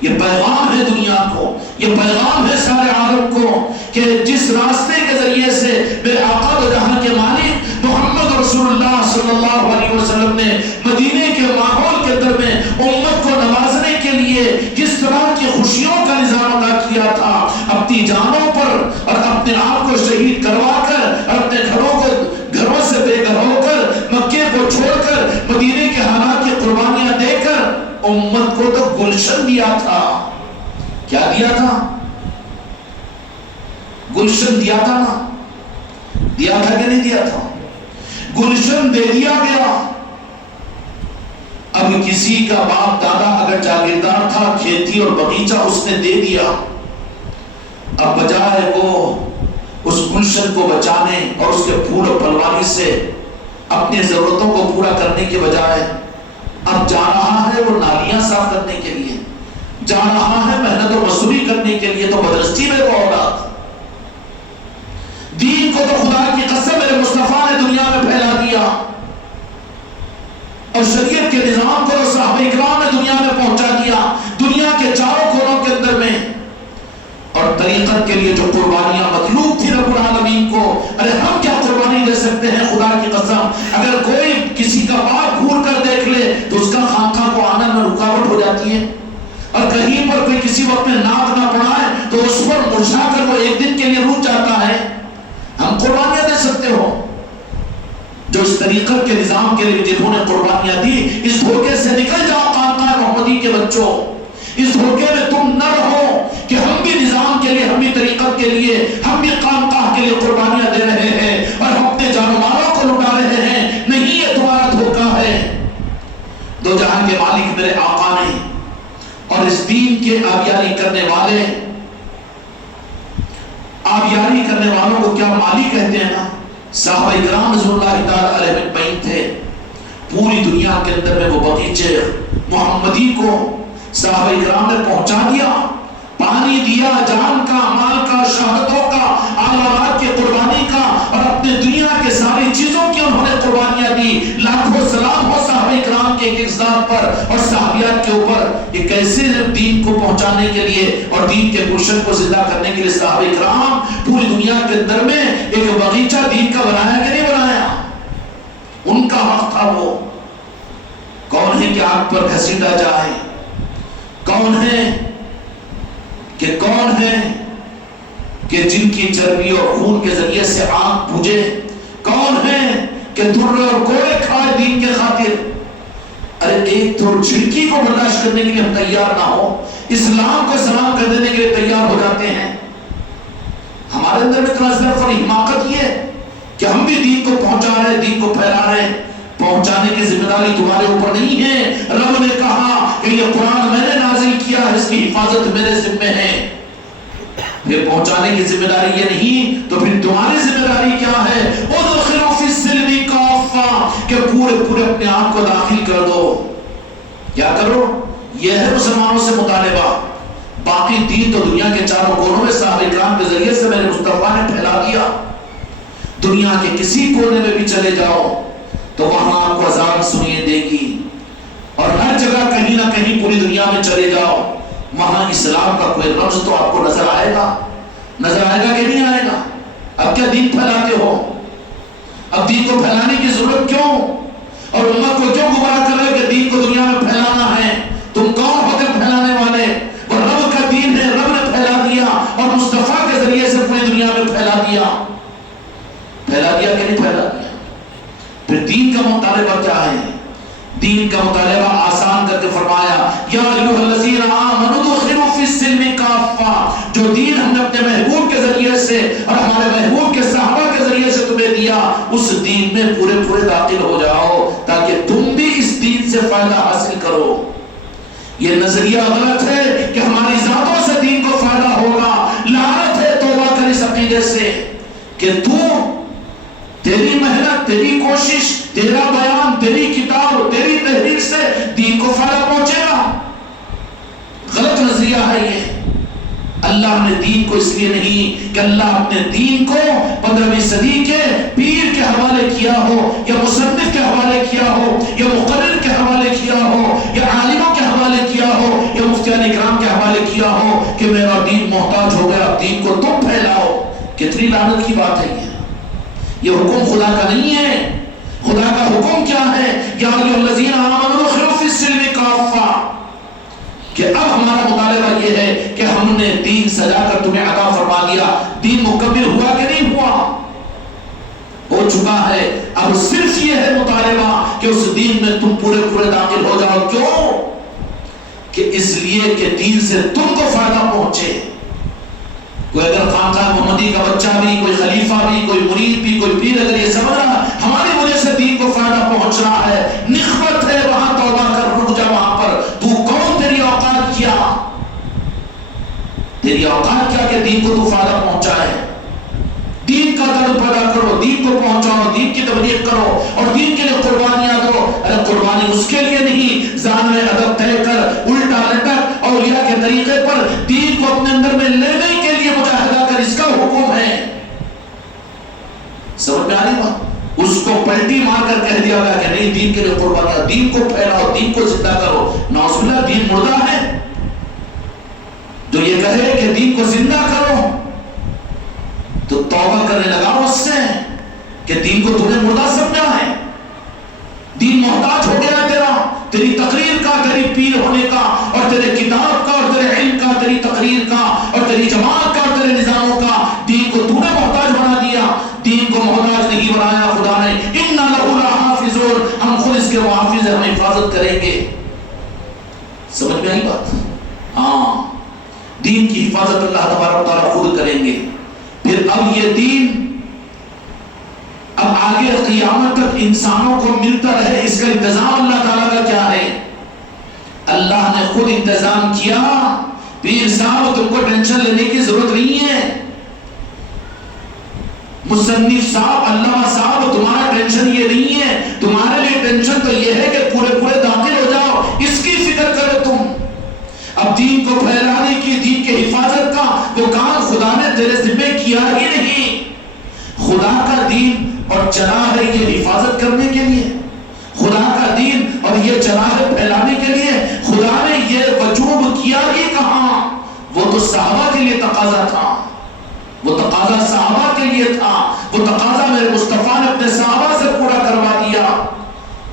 یہ پیغام ہے دنیا کو، یہ پیغام ہے سارے عالم کو کہ جس راستے کے ذریعے سے میرے آقا و جہاں کے مالک محمد رسول اللہ صلی اللہ علیہ وسلم نے مدینے کے ماحول کے اندر میں امت کو نوازنے کے لیے جس طرح کی خوشیوں کا نظام ادا کیا تھا، اپنی جانوں پر اور اپنے آپ کو شہید کروا کر اور اپنے گھروں سے بے گھر ہو کر مکے کو چھوڑ کر مدینے کے حالات کی قربانیاں دے کر امت کو تو گلشن دیا تھا۔ کیا دیا تھا؟ گلشن دیا تھا نا؟ دیا تھا کہ نہیں دیا تھا؟ گلشن دے دیا گیا۔ اب کسی کا باپ دادا اگر جاگیردار تھا، کھیتی اور باغیچہ اس نے دے دیا، اب بجائے وہ اس گلشن کو بچانے اور اس کے پھول و پھلوانی سے اپنی ضرورتوں کو پورا کرنے کے بجائے اب جا رہا ہے وہ نالیاں صاف کرنے کے لیے، جا رہا ہے محنت و مزدوری کرنے کے لیے، تو بدرستی میں وہ اولاد۔ دین کو تو خدا کی قسم میرے مصطفیٰ نے دنیا میں پھیلا دیا، اور شریعت کے نظام کو تو صحابہ اکرام نے دنیا میں پہنچا دیا، دنیا کے چاروں کونوں کے اندر میں۔ اور طریقت کے لیے جو قربانیاں مطلوب تھی رب العالمین کو، ارے ہم کیا قربانی دے سکتے ہیں خدا کی قسم؟ اگر کوئی کسی کا باپ گھور کر دیکھ لے تو اس کا خانقاہ کو آنے میں رکاوٹ ہو جاتی ہے، اور کہیں پر کوئی کسی وقت میں ناک نہ پڑھائے تو اس پر مرجھا کر وہ ایک دن کے لیے روٹ جاتا ہے۔ ہم قربانیاں دے سکتے ہو؟ جو اس طریقت کے نظام کے لیے جنہوں نے قربانیاں دی، اس دھوکے سے نکل جاؤ خانقاہ محمدی کے بچوں۔ اس دھوکے میں تم نہ رہو کہ ہم بھی نظام کے لیے، ہم بھی طریقت کے لیے، ہم بھی خانقاہ کے لیے قربانیاں دے رہے ہیں اور ہم اپنے جان و مالوں کو لٹا رہے ہیں۔ نہیں، یہ تمہارا دھوکہ ہے۔ دو جہاں کے مالک میرے آقا نے اور اس دین کے آبیاری کرنے والے، آبیاری کرنے والوں کو کیا مالی کہتے ہیں نا؟ صحابہ اکرام رضی اللہ تعالی علیہ مجمعین تھے۔ پوری دنیا کے اندر میں وہ باغیچے محمدی کو صحابہ اکرام نے پہنچا دیا، پانی دیا، جان کا، مال کا، شہادتوں کا، آلات کی قربانی کا، اور اپنے دنیا کے ساری چیزوں کی انہوں نے قربانیاں دی۔ لاکھوں سلام ہو صحابہ اکرام کے ایک ذات پر اور صحابیات کے اوپر۔ یہ کیسے دین کو پہنچانے کے لیے اور دین کے گلشن کو زندہ کرنے کے لیے صحابہ اکرام پوری دنیا کے اندر میں ایک باغیچہ دین کا بنایا کہ نہیں بنایا؟ ان کا حق تھا۔ وہ کون ہے کہ آگ پر گھسیٹا جائے؟ کون ہے کہ جن کی چربی اور خون کے ذریعے سے آگ بجھے؟ کون ہے کہ در اور کوڑے کھائے دین کے خاطر؟ ارے ایک تو جھڑکی کو برداشت کرنے کے لیے ہم تیار نہ ہو، اسلام کو سلام کر دینے کے لیے تیار ہو جاتے ہیں۔ ہمارے اندر میں اتنا ضعف اور حماقت یہ ہے کہ ہم بھی دین کو پہنچا رہے، دین کو پھیلا رہے۔ پہنچانے کی ذمہ داری تمہارے اوپر نہیں ہے۔ رب نے کہا کہ یہ قرآن میں نے نازل کیا ہے، اس کی حفاظت میرے ذمہ ہے۔ پھر پہنچانے کی ذمہ داری یہ نہیں تو پھر تمہاری ذمہ داری کیا ہے؟ ادخلوا فی السلم کافہ، کہ پورے اپنے آپ کو داخل کر دو۔ کیا کرو؟ یہ ہے مسلمانوں سے مطالبہ۔ باقی دین تو دنیا کے چاروں کونوں میں صحابہ اکرام کے ذریعے سے میرے مصطفیٰ نے پھیلا دیا۔ دنیا کے کسی کونے میں بھی چلے جاؤ تو وہاں آپ کو اذان سنی دے گی، اور ہر جگہ کہیں نہ کہیں پوری دنیا میں چلے جاؤ وہاں اسلام کا کوئی رمز تو آپ کو نظر آئے گا کہ نہیں آئے گا؟ اب کیا دین پھیلاتے ہو؟ اب دین کو پھیلانے کی ضرورت کیوں؟ اور امت کو کیوں گمراہ کر رہے کہ دین کو دنیا میں پھیلانا ہے؟ تم کون ہو کر پھیلانے والے؟ وہ رب کا دین ہے، رب نے پھیلا دیا اور مصطفیٰ کے ذریعے سے پوری دنیا میں پھیلا دیا کہ نہیں پھیلا دیا؟ پھر دین کا مطالبہ کیا ہے؟ دین کا مطالبہ آسان کر کے فرمایا یا ایھا الذین آمنوا ادخلوا فی السلم کافہ، جو دین ہم نے اپنے محبوب کے ذریعے سے اور ہمارے محبوب کے صحابہ کے ذریعے سے تمہیں دیا، اس دین دین میں پورے پورے داخل ہو جاؤ تاکہ تم بھی اس دین سے فائدہ حاصل کرو۔ یہ نظریہ غلط ہے کہ ہماری ذاتوں سے دین کو فائدہ ہوگا۔ لعنت ہے توبہ کر اس عقیدے سے کہ تیری محنت، تیری کوشش، تیرا بیان، تیری کتاب، تیری تحریر سے دین کو فائدہ پہنچے گا۔ غلط نظریہ ہے یہ۔ اللہ نے دین کو اس لیے نہیں کہ اللہ اپنے دین کو 15ویں صدی کے پیر کے حوالے کیا ہو، یا مصنف کے حوالے کیا ہو، یا مقرر کے حوالے کیا ہو، یا عالموں کے حوالے کیا ہو، یا مفتیان اکرام کے حوالے کیا ہو کہ میرا دین محتاج ہو گیا، دین کو تم پھیلاؤ۔ کتنی لعنت کی بات ہے یہ حکم خدا کا نہیں ہے۔ خدا کا حکم کیا ہے؟ یا ایھا الذین آمنوا ادخلوا فی السلم کافہ، کہ اب ہمارا مطالبہ یہ ہے کہ ہم نے دین سجا کر تمہیں عطا فرما دیا، دین مکمل ہوا کہ نہیں ہوا؟ ہو چکا ہے۔ اب صرف یہ ہے مطالبہ کہ اس دین میں تم پورے پورے داخل ہو جاؤ۔ کیوں؟ کہ اس لیے کہ دین سے تم کو فائدہ پہنچے۔ کوئی اگر خانقاہ محمدی کا بچہ بھی، کوئی خلیفہ بھی، کوئی مرید بھی، کوئی پیر اگر یہ سمجھ رہا ہماری وجہ سے دین کو فائدہ پہنچ رہا ہے، نخوت ہے، وہاں توبہ کر، رک جا وہاں پر۔ تو کون؟ تیری اوقات کیا؟ تیری اوقات کیا کہ دین کو تو فائدہ پہنچائے؟ دین کا درد پیدا کرو، دین کو پہنچاؤ، دین کی تبلیغ کرو اور دین کے لیے قربانیاں دو۔ ارے قربانی اس کے لیے نہیں، ذان میں ادب طے کر، الٹا لٹک اولیاء کے طریقے پر دین کو اپنے اندر میں لینے کے لیے مجاہدہ کر، اس کا حکم ہے۔ سمجھ میں آ رہی بات؟ اس کو پلٹی مار کر کہہ دیا گیا کہ نہیں، دین کے لیے قربانیاں، دین کو پھیلاؤ، دین کو زندہ کرو۔ نعوذ باللہ، دین مردہ ہے؟ جو یہ کہے کہ دین کو زندہ کرو تو توبہ کرنے لگا اس سے کہ دین کو تم نے مردہ سمجھا ہے۔ دین محتاج ہو گیا تیرا، تیری تقریر کا، تیری پیر ہونے کا، اور تیرے کتاب کا، اور تیرے علم کا، تیری تقریر کا، اور تیری جماعت کا، اور تیرے نظاموں کا۔ دین کو تو نے محتاج بنا دیا۔ دین کو محتاج نہیں بنایا خدا نے۔ اِنَّا لَهُ لَحَافِظُونَ، ہم خود اس کے محافظ ہیں، ہم حفاظت کریں گے۔ سمجھ میں آئی بات؟ ہاں، دین کی حفاظت اللہ تبارک و تعالیٰ خود کریں گے۔ پھر اب یہ دین اب آگے قیامت تک انسانوں کو ملتا رہے، اس کا انتظام اللہ تعالیٰ کا کیا ہے؟ اللہ نے خود انتظام کیا۔ پیر صاحب تم کو ٹینشن لینے کی ضرورت نہیں ہے۔ مصنف صاحب، علامہ صاحب، تمہارا ٹینشن یہ نہیں ہے۔ تمہارے لیے ٹینشن تو یہ ہے کہ پورے پورے داخل ہو جاؤ، اس کی فکر کرو تم۔ اب دین کو پھیلانے کی، دین کے حفاظت کا وہ کام خدا نے تیرے ذمہ کیا ہی نہیں۔ خدا کا دین اور چلا ہے یہ حفاظت کرنے کے لیے، خدا کا دین اور یہ چلا ہے پھیلانے کے لیے۔ خدا نے یہ وجوب کیا ہی کہاں؟ وہ تو صحابہ کے لیے تقاضا تھا، وہ تقاضا صحابہ کے لیے تھا، وہ تقاضا میرے مصطفیٰ نے اپنے صحابہ سے پورا کروا دیا۔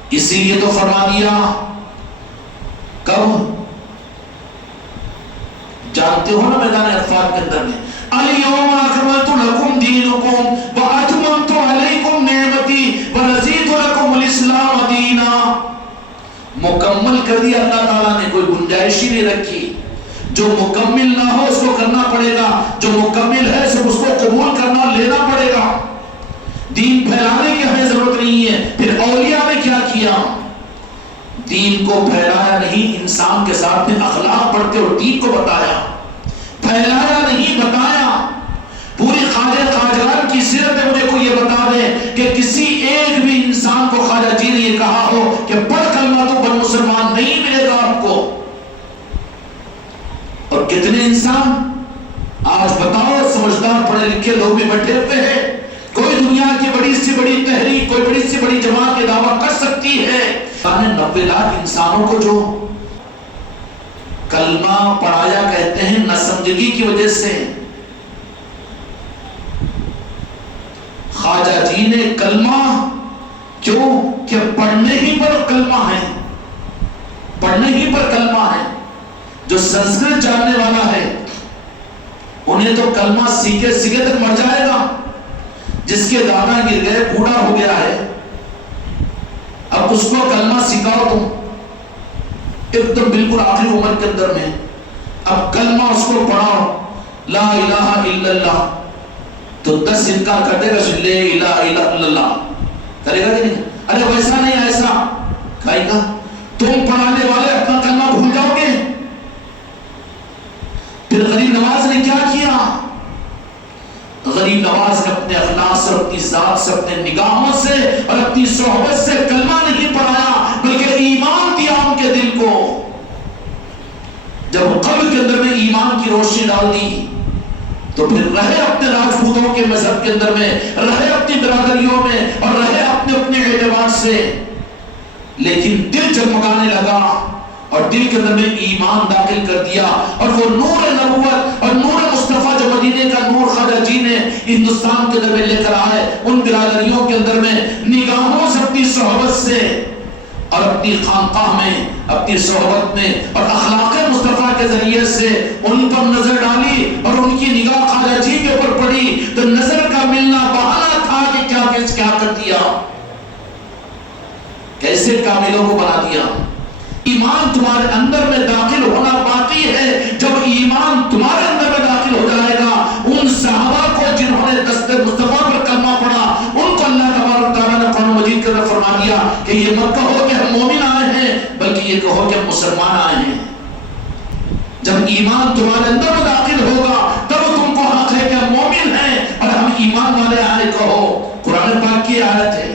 اسی لیے تو فرما دیا، کب؟ جانتے ہو نا میدان عرفات کے اندر میں، اليوم اکملت لکم دینکم واتممت علیکم نعمتی ورضیت لکم الاسلام دینا۔ مکمل کر دیا اللہ تعالیٰ نے، کوئی گنجائش ہی نہیں رکھی۔ جو مکمل نہ ہو اس کو کرنا پڑے گا، جو مکمل ہے سب اس کو قبول کرنا، لینا پڑے گا۔ دین پھیلانے کی ہمیں ضرورت نہیں ہے۔ پھر اولیاء نے کیا کیا؟ دین کو پھیلایا نہیں، انسان کے ساتھ میں اخلاق پڑھتے اور دین کو بتایا، پھیلایا نہیں، بتایا۔ پوری خواجہ خواجگان کی سیرت میں مجھے کوئی یہ بتا دے کہ کسی ایک بھی انسان کو خواجہ جی نے یہ کہا ہو کہ پڑھ کلمہ تو بن مسلمان، نہیں ملے گا آپ کو۔ اور کتنے انسان آج بتاؤ، سمجھدار پڑھے لکھے لوگ بھی بیٹھے ہوتے ہیں، کوئی دنیا کی بڑی سے بڑی تحریک، کوئی بڑی سے بڑی جماعت یہ دعویٰ کر سکتی ہے۔ 90 لاکھ انسانوں کو جو کلمہ پڑھایا کہتے ہیں نہ سمجھگی کی وجہ سے۔ خواجہ جی نے کلمہ کیوں؟ کہ پڑھنے ہی پر کلمہ ہے، پڑھنے ہی پر کلمہ ہے۔ جو سنسکرت جاننے والا ہے انہیں تو کلمہ سیکھے سیکھے تک مر جائے گا۔ جس کے دانا گر گئے، بوڑھا ہو گیا ہے، اب اس کو کلمہ سکھاؤ تم ایک دم بالکل آخری عمر کے اندر میں، اب کلمہ اس کو پڑھاؤ، لا الہ الا اللہ، تو 10 انکار کر دے گا، لا الہ الا اللہ کرے گا کہ نہیں؟ ارے ویسا نہیں ایسا کہے گا. تم پڑھانے والے اپنا کلمہ بھول جاؤ گے. پھر غریب نواز نے کیا کیا؟ غریب نواز نے اپنے اخلاق سے، اپنی ذات سے، اپنے نگاہوں سے اور اپنی صحبت سے کلمہ نہیں پڑھایا بلکہ ایمان دیا ان کے دل کو. جب قلب کے اندر میں ایمان کی روشنی ڈال دی تو پھر رہے اپنے راجپوتوں کے مذہب کے اندر میں، رہے اپنی برادریوں میں اور رہے اپنے اعتبار سے، لیکن دل جگمگانے لگا اور دل کے اندر میں ایمان داخل کر دیا. اور وہ نور نبوت اور نور مصطفیٰ جو مدینے کا نور خواجہ جی نے ہندوستان کے اندر میں لے کر آئے، ان برادریوں کے اندر میں نگاہوں سے، اپنی صحبت سے اور اپنی خانقاہ میں، اپنی صحبت میں اور اخلاق مصطفیٰ کے ذریعے سے ان پر نظر ڈالی اور ان کی نگاہ خواجہ جی کے اوپر پڑی تو نظر کا ملنا بہانہ تھا کہ کیا کر دیا، کیسے کاملوں کو بنا دیا. ایمان تمہارے اندر میں داخل ہونا باقی ہے. جب ایمان تمہارے اندر میں داخل ہو جائے گا، ان صحابہ کو جنہوں نے دست مصطفیٰ پر کلمہ پڑھا، ان کو اللہ تبارک تعالیٰ نے قرآن مجید کے اندر فرما دیا کہ یہ مت کہو کہ ہم مومن آئے ہیں بلکہ یہ کہو کہ ہم مسلمان آئے ہیں. جب ایمان تمہارے اندر میں داخل ہوگا تب تم کو حق ہے کہ ہم مومن ہیں اور ہم ایمان والے آئے کہو. قرآن پاک کی آیت ہے.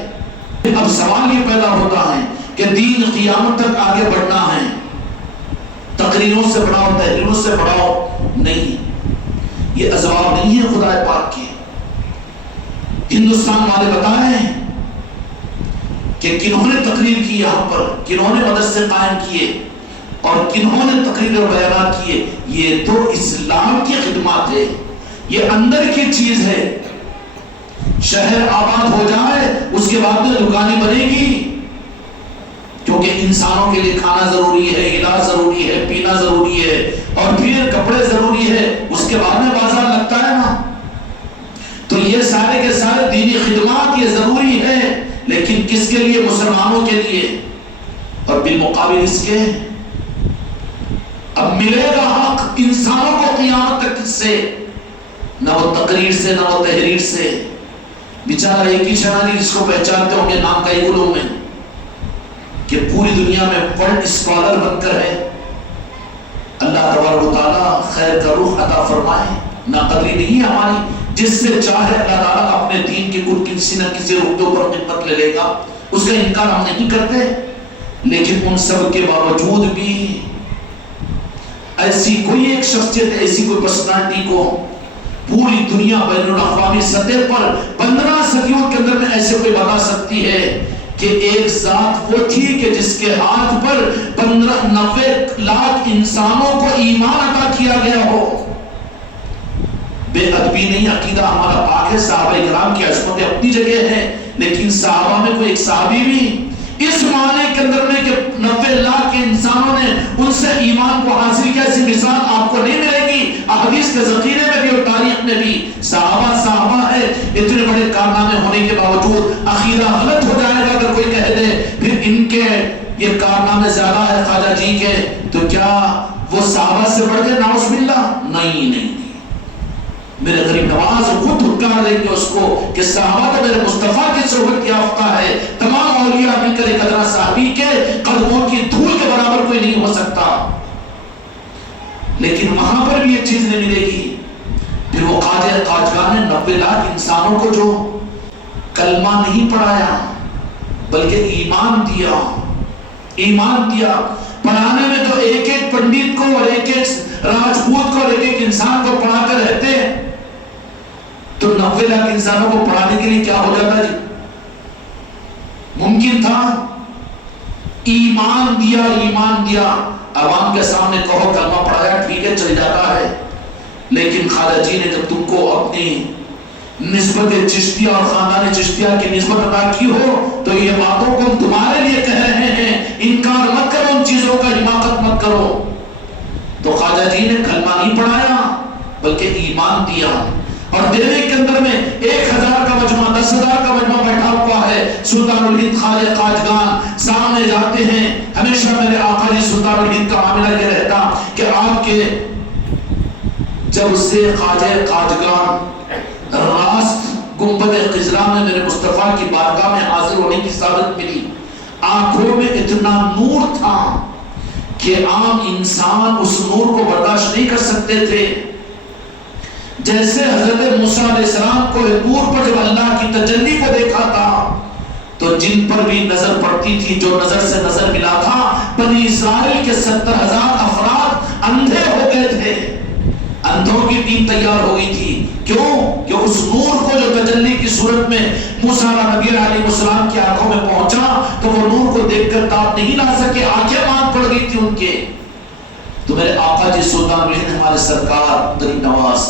اب سوال یہ پیدا ہوتا ہے کہ دین قیامت تک آگے بڑھنا ہے، تقریروں سے بڑھاؤ، تحریروں سے بڑھاؤ، نہیں، یہ اسباب نہیں ہے خدا پاک کے. ہندوستان والے بتائیں کہ کنہوں نے تقریر کی یہاں پر، کنہوں نے مدرسے قائم کیے اور کنہوں نے تقریر اور بیانات کیے. یہ تو اسلام کی خدمات ہے، یہ اندر کی چیز ہے. شہر آباد ہو جائے اس کے بعد میں دکانیں بنے گی، کیونکہ انسانوں کے لیے کھانا ضروری ہے، علاج ضروری ہے، پینا ضروری ہے اور پھر کپڑے ضروری ہے، اس کے بعد میں بازار لگتا ہے نا. تو یہ سارے کے سارے دینی خدمات یہ ضروری ہے، لیکن کس کے لیے؟ مسلمانوں کے لیے. اور بالمقابل اس کے اب ملے گا حق انسانوں کو قیامت تک کس سے؟ نہ وہ تقریر سے، نہ وہ تحریر سے. بیچارہ ایک ہی چینل جس کو پہچانتے ہوں گے نام کا علوم میں، کہ پوری دنیا میں ورلڈ اسکالر بن کر ہے. اللہ تبارک و تعالیٰ خیر کا رخ عطا فرمائے. ناقدری نہیں ہے ہماری، جس سے چاہے اللہ تعالیٰ اپنے دین کی کسی نہ کسی رخ کے اوپر خدمت لے لے گا، اس کا انکار ہم نہیں کرتے. لیکن ان سب کے باوجود بھی ایسی کوئی ایک شخصیت، ایسی کوئی پرسنالٹی کو پوری دنیا بین الاقوامی سطح پر 15 صدیوں کے اندر میں ایسے کوئی بتا سکتی ہے کہ ایک ذات وہ تھی کہ جس کے ہاتھ پر 90 لاکھ انسانوں کو ایمان عطا کیا گیا ہو. بے ادبی نہیں، عقیدہ ہمارا پاک ہے. صحابہ کرام کی عظمتیں اپنی جگہ ہیں، لیکن صحابہ میں کوئی ایک صحابی بھی اس معنی کے اندر میں کہ 90 لاکھ انسانوں نے ان سے ایمان کو حاصل کیا، ایسی مثال آپ کو نہیں ملے گی. احادیث کے ذخیرے میں بھی اور تاریخ میں بھی صحابہ ہے. اتنے بڑے کارنامے ہونے کے باوجود عقیدہ غلط ہو جائے گا اگر کوئی کہہ دے پھر ان کے یہ کارنامے زیادہ ہے خواجہ جی کے، تو کیا وہ صحابہ سے بڑھ گئے؟ نعوذ باللہ. نہیں. میرے غریب نواز خود دھکار دیں گے اس کو کہ صحابہ تو میرے مصطفیٰ کی صحبت یافتہ ہے. تمام اولیاء مل کر ایک ادنا صحابی کے قدموں کی دھول کے برابر کوئی نہیں ہو سکتا. لیکن وہاں پر بھی یہ چیز نہیں ملے گی. پھر وہ قاجگان نے 90 لاکھ انسانوں کو جو کلمہ نہیں پڑھایا بلکہ ایمان دیا. پڑھانے میں تو ایک ایک پنڈت کو اور ایک ایک راجپوت کو اور ایک ایک انسان کو پڑھا کر رہتے ہیں، تو 90 لاکھ انسانوں کو پڑھانے کے لیے کیا ہو جاتا جی؟ ممکن تھا. ایمان دیا. عوام کے سامنے کہو کلمہ پڑھایا، ٹھیک ہے چل جاتا ہے. لیکن خواجہ جی نے جب تم کو اپنی نسبت چشتیہ اور خاندان چشتیہ کی نسبت عطا کی ہو تو یہ باتوں کو ہم تمہارے لیے کہہ رہے ہیں، انکار مت کرو، ان چیزوں کا حماقت مت کرو. تو خواجہ جی نے کلمہ نہیں پڑھایا بلکہ ایمان دیا. اور دینے کے اندر میں 1000 کا مجمع، 10,000 کا مجمع بیٹھا ہوا ہے. سلطان الہند خواجہ قاجگان سامنے جاتے ہیں. ہمیشہ میرے آقا جی سلطان الہند کا معاملہ یہ رہتا کہ آپ کے جب سے خواجہ قاجگان راست گنبد خضرا میں میرے مصطفیٰ کی بارگاہ میں حاضر ہونے کی سعادت ملی. آنکھوں میں اتنا نور تھا کہ عام انسان اس نور کو برداشت نہیں کر سکتے تھے. جیسے حضرت موسیٰ علیہ السلام کو طور پر جب اللہ کی تجلی کو دیکھا تھا تو جن پر بھی نظر پڑتی تھی، جو نظر سے نظر ملا تھا، بنی اسرائیل کے 70,000 افراد اندھے ہو گئے تھے. اندھوں کی ٹیم تیار ہو گئی تھی. کیوں؟ کہ اس نور کو جو تجلی کی صورت میں موسیٰ نبی علیہ السلام کی آنکھوں میں پہنچا تو وہ نور کو دیکھ کر تاب نہیں لا سکے، آنکھیں باندھ پڑ گئی تھی ان کے. تو میرے آقا جی سلطان الہند ہمارے سرکار غریب نواز،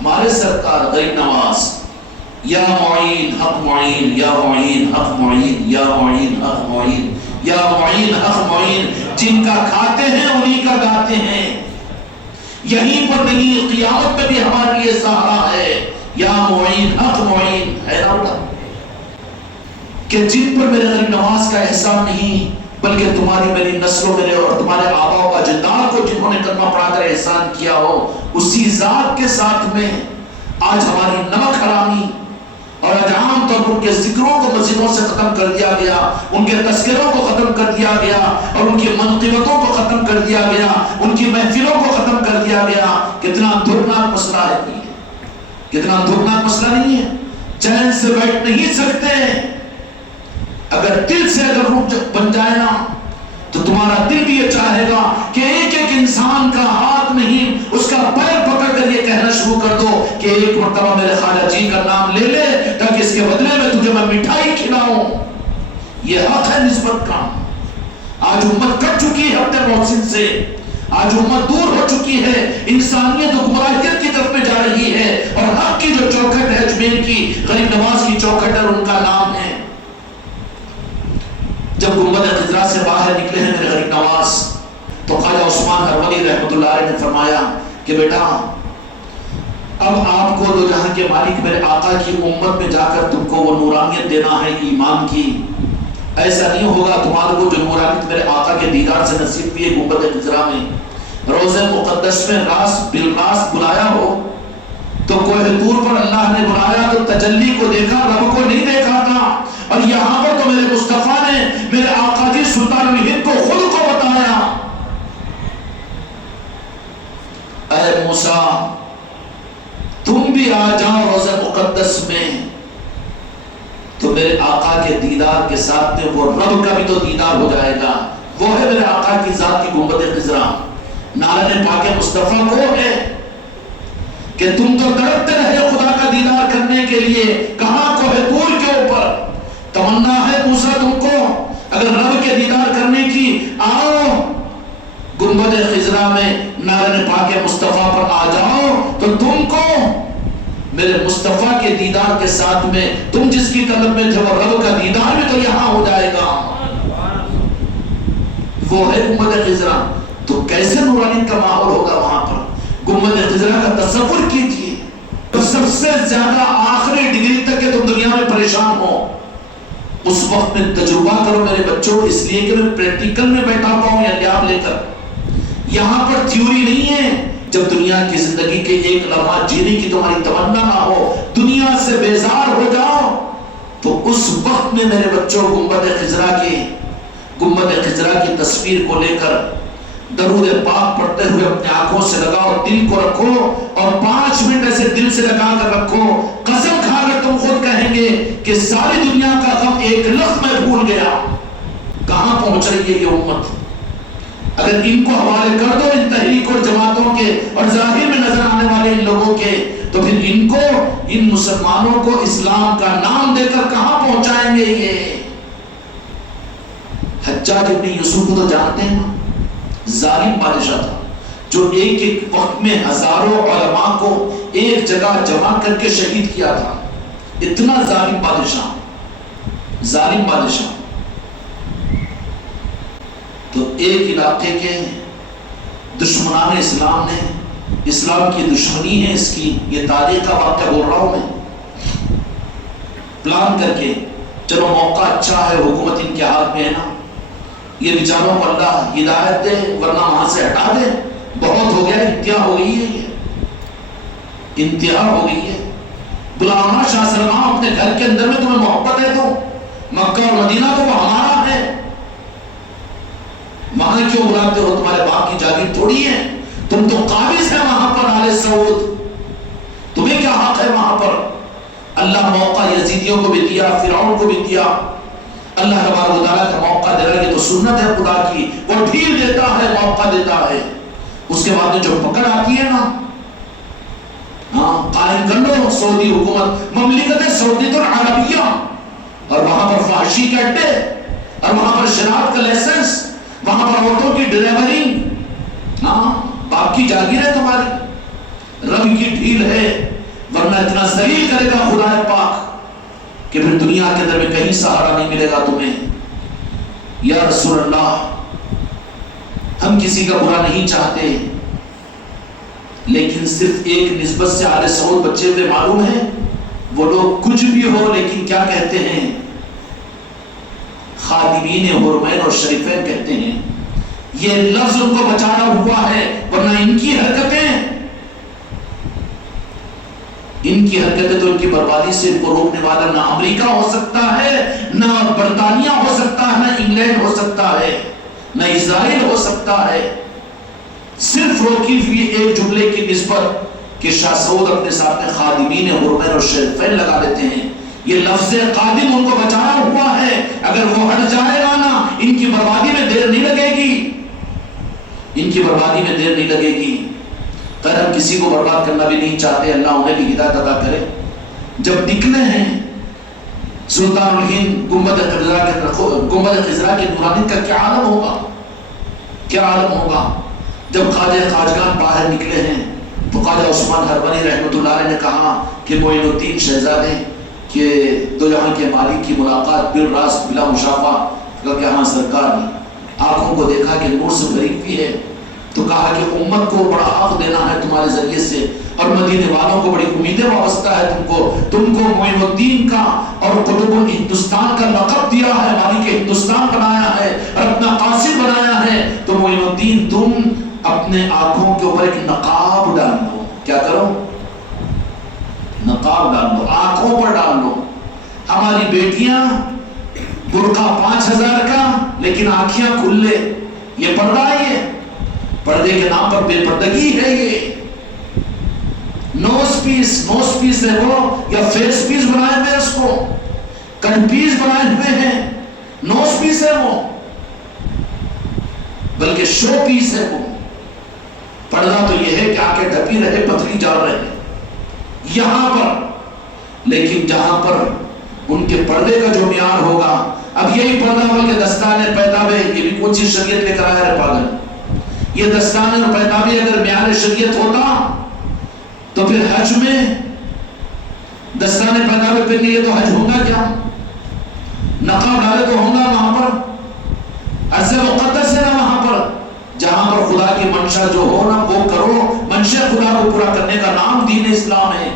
ہمارے سرکار غریب نواز، یا معین حق معین، یا معین حق معین، یا معین حق معین، یا معین حق معین، جن کا کھاتے ہیں انہی کا گاتے ہیں. یہیں پر نہیں، قیامت میں بھی ہمارے لیے سہارا ہے. یا معین حق معین ہے نا، کہ جن پر میرے غریب نواز کا احسان نہیں بلکہ تمہاری میری نسلوں میرے اور تمہارے آبا و اجداد کو جنہوں نے کلمہ پڑھا کر احسان کیا ہو، اسی ذات کے ساتھ میں آج ہماری نمک حرامی اور آج عام طور پر ان کے ذکروں کو مسجدوں سے ختم کر دیا گیا، ان کے تذکروں کو ختم کر دیا گیا اور ان کی منقبتوں کو ختم کر دیا گیا، ان کی محفلوں کو ختم کر دیا گیا. کتنا دردناک مسئلہ ہے یہ، کتنا دردناک مسئلہ نہیں ہے. چین سے بیٹھ نہیں سکتے. اگر دل سے اگر روح بن جائے نا تو تمہارا دل بھی یہ چاہے گا کہ ایک ایک انسان کا ہاتھ نہیں، اس کا پیر پکڑ کر یہ کہنا شروع کر دو کہ ایک مرتبہ میرے خواجہ جی کا نام لے لے تاکہ اس کے بدلے میں تجھے میں مٹھائی کھلاؤں. یہ حق ہے نسبت کا. آج امت کٹ چکی ہے اپنے محسن سے، آج امت دور ہو چکی ہے، انسانیت گمراہیت کی طرف میں جا رہی ہے، اور حق کی جو چوکھٹ ہے اجمیر کی غریب نواز کی چوکھٹ ہے، ان کا نام ہے. جب گنبد خضرا سے باہر نکلے ہیں میرے غریب نواز تو خواجہ عثمان ہرولی رحمۃ اللہ علیہ نے فرمایا کہ بیٹا اب آپ کو دو جہاں کے مالک میرے آقا کی امت میں جا کر تم کو وہ نورانیت دینا ہے ایمان کی. ایسا نہیں ہوگا تمہارے کو جو نورانیت میرے آقا کے دیدار سے نصیب ہوئی ہے گنبد خضرا میں، روضہ مقدس میں راست بالراست بلایا ہو تو کوہ طور پر اللہ نے بلایا تو تجلی کو دیکھا، رب کو نہیں دیکھا تھا. اور یہاں پر تو میرے مصطفیٰ نے میرے آقا جی سلطان الہند کو خود کو بتایا، اے موسیٰ تم بھی آ جاؤ روضہ مقدس میں. تو میرے آقا کے دیدار کے ساتھ میں وہ رب کا بھی تو دیدار ہو جائے گا. وہ ہے میرے آقا کی ذات کی گنبد خضرا. نالہ پاک مصطفیٰ وہ ہے کہ تم تو تڑپتے رہے خدا کا دیدار کرنے کے لیے. کہاں کوہ طور کے اوپر تمنا ہے موسیٰ تم کو اگر رب کے دیدار کرنے کی، آؤ گنبد خضرا میں نالہ پاک مصطفیٰ پر آ جاؤ تو تم کو میرے مصطفیٰ کے دیدار کے ساتھ میں تم جس کی طلب میں تھے وہ رب کا دیدار بھی تو یہاں ہو جائے گا. وہ ہے گنبد خضرا. تو کیسے نورانیت کا ماحول ہوگا وہاں پر. گنبد خضرا کا تصور کیجئے تو سب سے زیادہ آخری ڈگری تک کہ تم دنیا میں پریشان ہو اس وقت میں تجربہ کرو میرے بچوں، اس لیے کہ میں پریکٹیکل میں بیٹھا ہوں یا لیاب لے کر. یہاں پر تھیوری نہیں ہے. جب دنیا کی زندگی کے ایک لمحہ جینے کی تمہاری تمنا نہ ہو، دنیا سے بیزار ہو جاؤ، تو اس وقت میں میرے بچوں گنبد خضرا کی تصویر کو لے کر درود پاک پڑھتے ہوئے اپنے آنکھوں سے لگاؤ، دل کو رکھو اور 5 منٹ ایسے دل سے لگا کر رکھو. قسم کھا کر تم خود کہیں گے کہ ساری دنیا کا غم ایک لفظ میں بھول گیا. کہاں پہنچ رہی ہے یہ امت؟ اگر ان کو حوالے کر دو ان تحریک اور جماعتوں کے اور ظاہر میں نظر آنے والے ان لوگوں کے، تو پھر ان مسلمانوں کو اسلام کا نام دے کر کہاں پہنچائیں گے؟ یہ حجاج ابن یوسف کو تو جانتے ہیں، ظالم بادشاہ تھا جو ایک ایک وقت میں ہزاروں علماء کو ایک جگہ جمع کر کے شہید کیا تھا. اتنا ظالم بادشاہ. تو ایک علاقے کے دشمنان اسلام نے، اسلام کی دشمنی ہے اس کی، یہ تاریخ کا واقعہ بول رہا ہوں میں، پلان کر کے چلو موقع اچھا ہے، حکومت ان کے ہاتھ میں ہے نا، یہ بیچاروں کو اللہ ہدایت دے ورنہ وہاں سے ہٹا دے. بہت ہو گیا، انتہا ہو گئی ہے، یہ انتہا ہو گئی ہے. بلانا شاہ سلمان اپنے گھر کے اندر میں تمہیں محبت ہے تو مکہ اور مدینہ تو وہ ہمارا ہے، وہاں کیوں بلاتے ہو؟ تمہارے باپ کی جاگیر تھوڑی ہے، تم تو قابض ہے وہاں پر آل سعود، تمہیں کیا حق ہے وہاں پر؟ اللہ موقع یزیدیوں کو بھی دیا، فرعون کو بھی دیا، اللہ تبارک و تعالیٰ کا موقع دے رہا ہے، یہ تو سنت ہے خدا کی، وہ ڈھیل دیتا ہے، موقع دیتا ہے، اس کے بعد جو پکڑ آتی ہے نا، قائم کر لو سعودی حکومت، مملکت سعودیت العربیہ، اور وہاں پر فحشی کے اڈے، اور وہاں پر شراب کا لائسنس، وہاں پر آٹو کی ڈرائیورنگ، باپ کی جاگیر ہے تمہاری، رب کی ڈھیل ہے، ورنہ اتنا ذلیل کرے گا خدا پاک کہ پھر دنیا کے اندر میں کہیں سہارا نہیں ملے گا تمہیں۔ یا رسول اللہ، ہم کسی کا برا نہیں چاہتے، لیکن صرف ایک نسبت سے آل سعود بچے ہوئے معلوم ہے، وہ لوگ کچھ بھی ہو لیکن کیا کہتے ہیں؟ خادمین حرمین اور شریفین کہتے ہیں، یہ لفظ ان کو بچانا ہوا ہے، ورنہ ان کی حرکتیں تو ان کی بربادی سے ان کو روکنے والا نہ امریکہ ہو سکتا ہے، نہ برطانیہ ہو سکتا ہے، نہ انگلینڈ ہو سکتا ہے، نہ اسرائیل ہو سکتا ہے۔ صرف روکی ہوئی ایک جملے کی نسبت کہ شاہ سعود اپنے ساتھ میں خادمین حرمین اور شریفین لگا لیتے ہیں، یہ لفظ قادم ان کو بچانا ہوا ہے، اگر وہ ہٹ جائے گا نا، ان کی بربادی میں دیر نہیں لگے گی، ان کی بربادی میں دیر نہیں لگے گی۔ خیر ہم کسی کو برباد کرنا بھی نہیں چاہتے، اللہ انہیں بھی ہدایت عطا کرے۔ جب نکلے ہیں سلطان الہند گنبد خضرا کے نورانیت کا کیا عالم ہوگا، کیا عالم ہوگا؟ جب خواجہ خواجگان باہر نکلے ہیں تو خواجہ عثمان ہرمنی رحمۃ اللہ علیہ نے کہا کہ معین الدین شہزادے کہ دو جہاں کے مالک کی ملاقات بالراست بلا مشافہ، کہ ہاں سرکار نے آنکھوں کو دیکھا کہ نور سے بھری ہوئی ہے، تو کہا کہ امت کو بڑا حق دینا ہے تمہارے ذریعے سے، اور مدینے والوں کو بڑی امیدیں وابستہ ہے تم کو معین الدین کا اور قطب ہندوستان کا لقب دیا ہے، مالک ہندوستان بنایا ہے اور اپنا قاصد بنایا ہے، تو معین الدین تم اپنے آنکھوں کے اوپر ایک نقاب ڈال لو۔ کیا کرو؟ نقاب ڈال لو، آنکھوں پر ڈال لو۔ ہماری بیٹیاں برقع 5000 کا لیکن آنکھیاں کھلے، یہ پردہ ہے، یہ پردے کے نام پر بے پردگی ہے، یہ نوز پیس ہے وہ، یا فیس پیس بنائے ہوئے اس کو، کن پیس بنائے ہوئے ہیں، نوز پیس ہے وہ، بلکہ شو پیس ہے وہ۔ پردہ تو یہ ہے کہ آنکھیں ڈھپی رہے، پتلی جا رہے ہیں یہاں پر، لیکن جہاں پر ان کے پردے کا جو معیار ہوگا، اب یہی پردہ بلکہ دستانے پیداوے، یہ بھی کون سی شریعت لے کر آیا ہے پاگل؟ یہ دستانے اور پیداوے اگر معیار شریعت ہوتا تو پھر حج میں دستانے پیداوے پہ لیے تو حج ہوگا کیا؟ نقاب ڈالے تو ہوگا وہاں پر، عز مقدس ہے نا وہاں پر، جہاں پر خدا کی منشا جو ہو نا وہ کرو، منشا خدا کو پورا کرنے کا نام دین اسلام ہے۔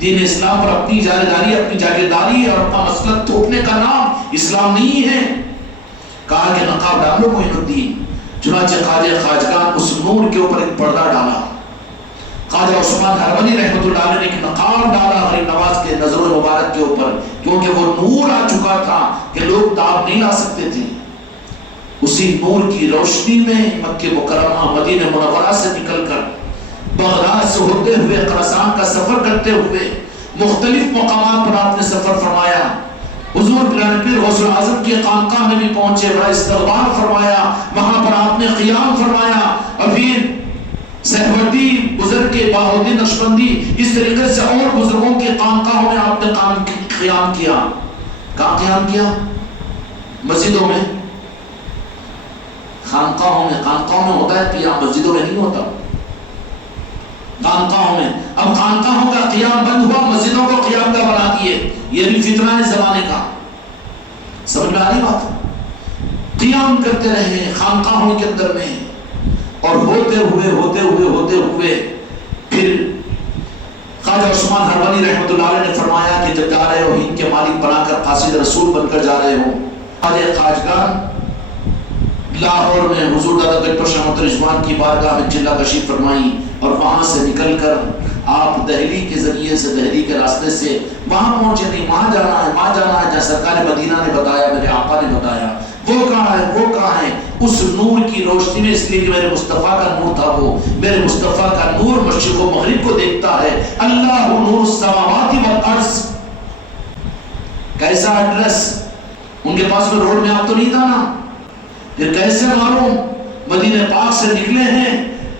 دین اسلام پر اپنی جاگیرداری، اپنی جاگیرداری اور اپنا مسلک تھوپنے کا نام اسلام نہیں ہے۔ کہا کہ نقاب ڈالو معین الدین، چنانچہ خواجہ خواجگان اس نور کے اوپر ایک پردہ ڈالا۔ خواجہ عثمان ہرمنی رحمۃ اللہ علیہ نے ایک نقاب ڈالا غریب نواز کے نظر مبارک کے اوپر، کیونکہ وہ نور آ چکا تھا کہ لوگ تاب نہیں لا سکتے تھے۔ اسی نور کی روشنی میں مکہ مکرمہ مدینہ منورہ سے نکل کر بغداد سے ہوتے ہوئے خراسان کا سفر کرتے ہوئے مختلف مقامات پر آپ نے سفر فرمایا۔ حضور پیران پیر غوث اعظم کی خانقاہ میں بھی پہنچے، بڑا استقبال فرمایا، وہاں پر آپ نے قیام فرمایا، اور پھر سہروردی بزرگ کے باہودی نقشبندی، اس طریقے سے اور بزرگوں کے خانقاہوں میں آپ نے قیام کیا۔ کہاں قیام کیا؟ مسجدوں میں، خانقاہوں میں ہوتا ہے قیام، مسجدوں میں نہیں ہوتا، خانقاہوں میں۔ اب خانقاہوں کا قیام بند ہوا، مسجدوں کو قیام کا بنا دیے، یہ بھی فتنہ ہے زمانے کا۔ سمجھ میں آ رہی بات؟ قیام کرتے رہے خانقاہوں کے اندر میں، اور ہوتے ہوئے پھر خواجہ عثمان ہرمنی رحمۃ اللہ علیہ نے فرمایا کہ جب جا رہے ہو ہند کے مالک بنا کر قاصد رسول بن کر جا رہے ہو، خواجہ خواجگان لاہور میں حضور دادا گنج پر شاہ محمد رضوان کی بارگاہ میں چلہ کشی فرمائی، اور وہاں سے نکل کر آپ دہلی کے ذریعے سے، دہلی کے راستے سے وہاں پہنچے نہیں، وہاں جانا ہے، وہاں جانا ہے، جہاں سرکار مدینہ نے بتایا، میرے آقا نے بتایا، وہ کہاں ہے، وہ کہاں ہے؟ اس نور کی روشنی میں، اس لیے کہ میرے مصطفیٰ کا نور تھا، وہ میرے مصطفیٰ کا نور مشرق و مغرب کو دیکھتا ہے۔ اللہ نور السماوات والارض، کیسا ایڈریس؟ ان کے پاس میں روڈ میپ تو نہیں تھا نا، پھر کیسے معلوم؟ مدینہ پاک سے نکلے ہیں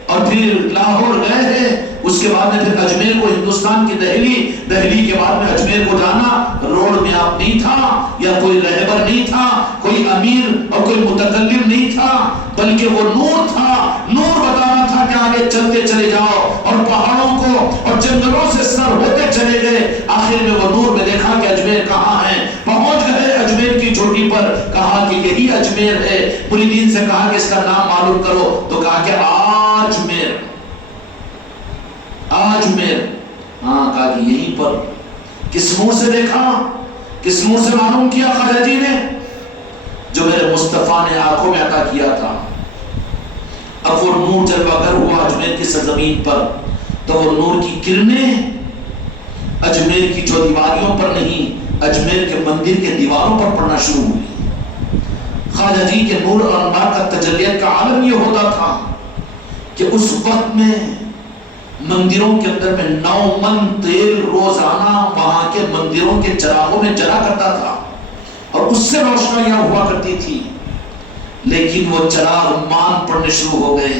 اور پھر لاہور گئے ہیں، اس کے بعد میں پھر اجمیر کو، ہندوستان کی دہلی، دہلی کے بعد میں اجمیر کو جانا، روڈ میپ نہیں تھا، یا کوئی رہبر نہیں تھا، کوئی امیر اور کوئی متکلم نہیں تھا، بلکہ وہ نور تھا، نور بتانا تھا کہ آگے چلتے چلے جاؤ، اور پہاڑوں کو اور جنگلوں سے سر ہوتے چلے گئے، آخر میں وہ نور میں دیکھا کہ اجمیر کہاں ہے، پہنچ گئے اجمیر کی چوٹی پر، کہا کہ یہی اجمیر ہے، مریدین سے کہا کہ اس کا نام معلوم کرو، تو کہا کہ آجمیر، آجمیر، ہاں کہا کہ یہیں پر۔ کس منہ سے دیکھا، کس منہ سے معلوم کیا خواجہ جی نے؟ جو میرے مصطفیٰ نے آنکھوں میں عطا کیا تھا۔ اب وہ نور جلوہ گر ہوا اجمیر کی سرزمین پر، تو وہ نور کی کرنیں اجمیر کی چودیواریوں پر نہیں، اجمیر کے مندر کے دیواروں پر پڑنا شروع ہوئی۔ خواجہ جی کے نور اور انوار کا تجلیت کا عالم یہ ہوتا تھا کہ اس وقت میں مندروں کے اندر میں 9 من تیل روزانہ وہاں کے مندروں کے چراغوں میں جلا کرتا تھا، اور اس سے روشنیاں ہوا کرتی تھی، لیکن وہ چراغ مان پڑنے شروع ہو گئے۔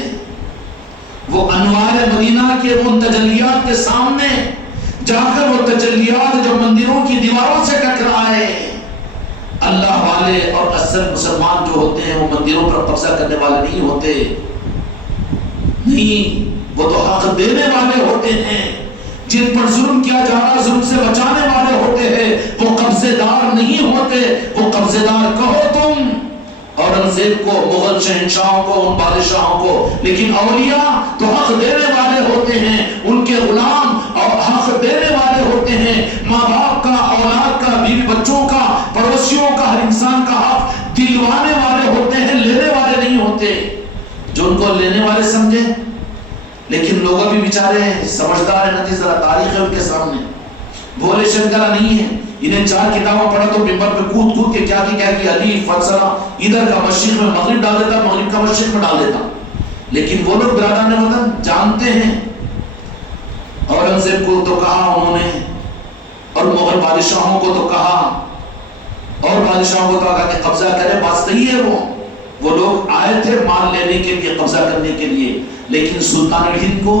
وہ انوار مدینہ کے ان تجلیات کے سامنے جا کر وہ تجلیات جو مندروں کی دیواروں سے ٹکرائے، اللہ والے اور اصل مسلمان جو ہوتے ہیں وہ مندروں پر قبضہ کرنے والے نہیں ہوتے، نہیں، وہ تو حق دینے والے ہوتے ہیں، جن پر ظلم کیا جا رہا ظلم سے بچانے والے ہوتے ہیں، وہ قبضے دار نہیں ہوتے۔ وہ قبضے دار کہو تم اورنگزیب کو، مغل شہنشاہوں کو، ان بادشاہوں کو، لیکن اولیاء تو حق دینے والے ہوتے ہیں، ان کے غلام اور حق دینے والے ہوتے ہیں، ماں باپ کا، اولاد کا، بیوی بچوں کا، پڑوسیوں کا، ہر انسان کا حق دلوانے والے ہوتے ہیں، لینے والے نہیں ہوتے۔ جو ان کو لینے والے سمجھے، لیکن لوگ بھی بیچارے سمجھدار ہیں، ندی ذرا تاریخ ہے ان کے سامنے، بھولے شنکرا نہیں ہے، انہیں 4 کتابوں پڑھا تو ممبر پہ کود کود کے کیا کی علی فلسفہ ادھر کا مشرق میں مغرب ڈال دیتا، مغرب کا مشرق میں ڈال دیتا، لیکن وہ لوگ برادران وطن جانتے ہیں۔ اورنگزیب کو تو کہا انہوں نے، اور مغل بادشاہوں کو تو کہا، اور بادشاہوں کو تو کہا کہ قبضہ کرے، بات صحیح ہے، وہ لوگ آئے تھے مال لینے کے لیے، قبضہ کرنے کے لیے، لیکن سلطان ہند کو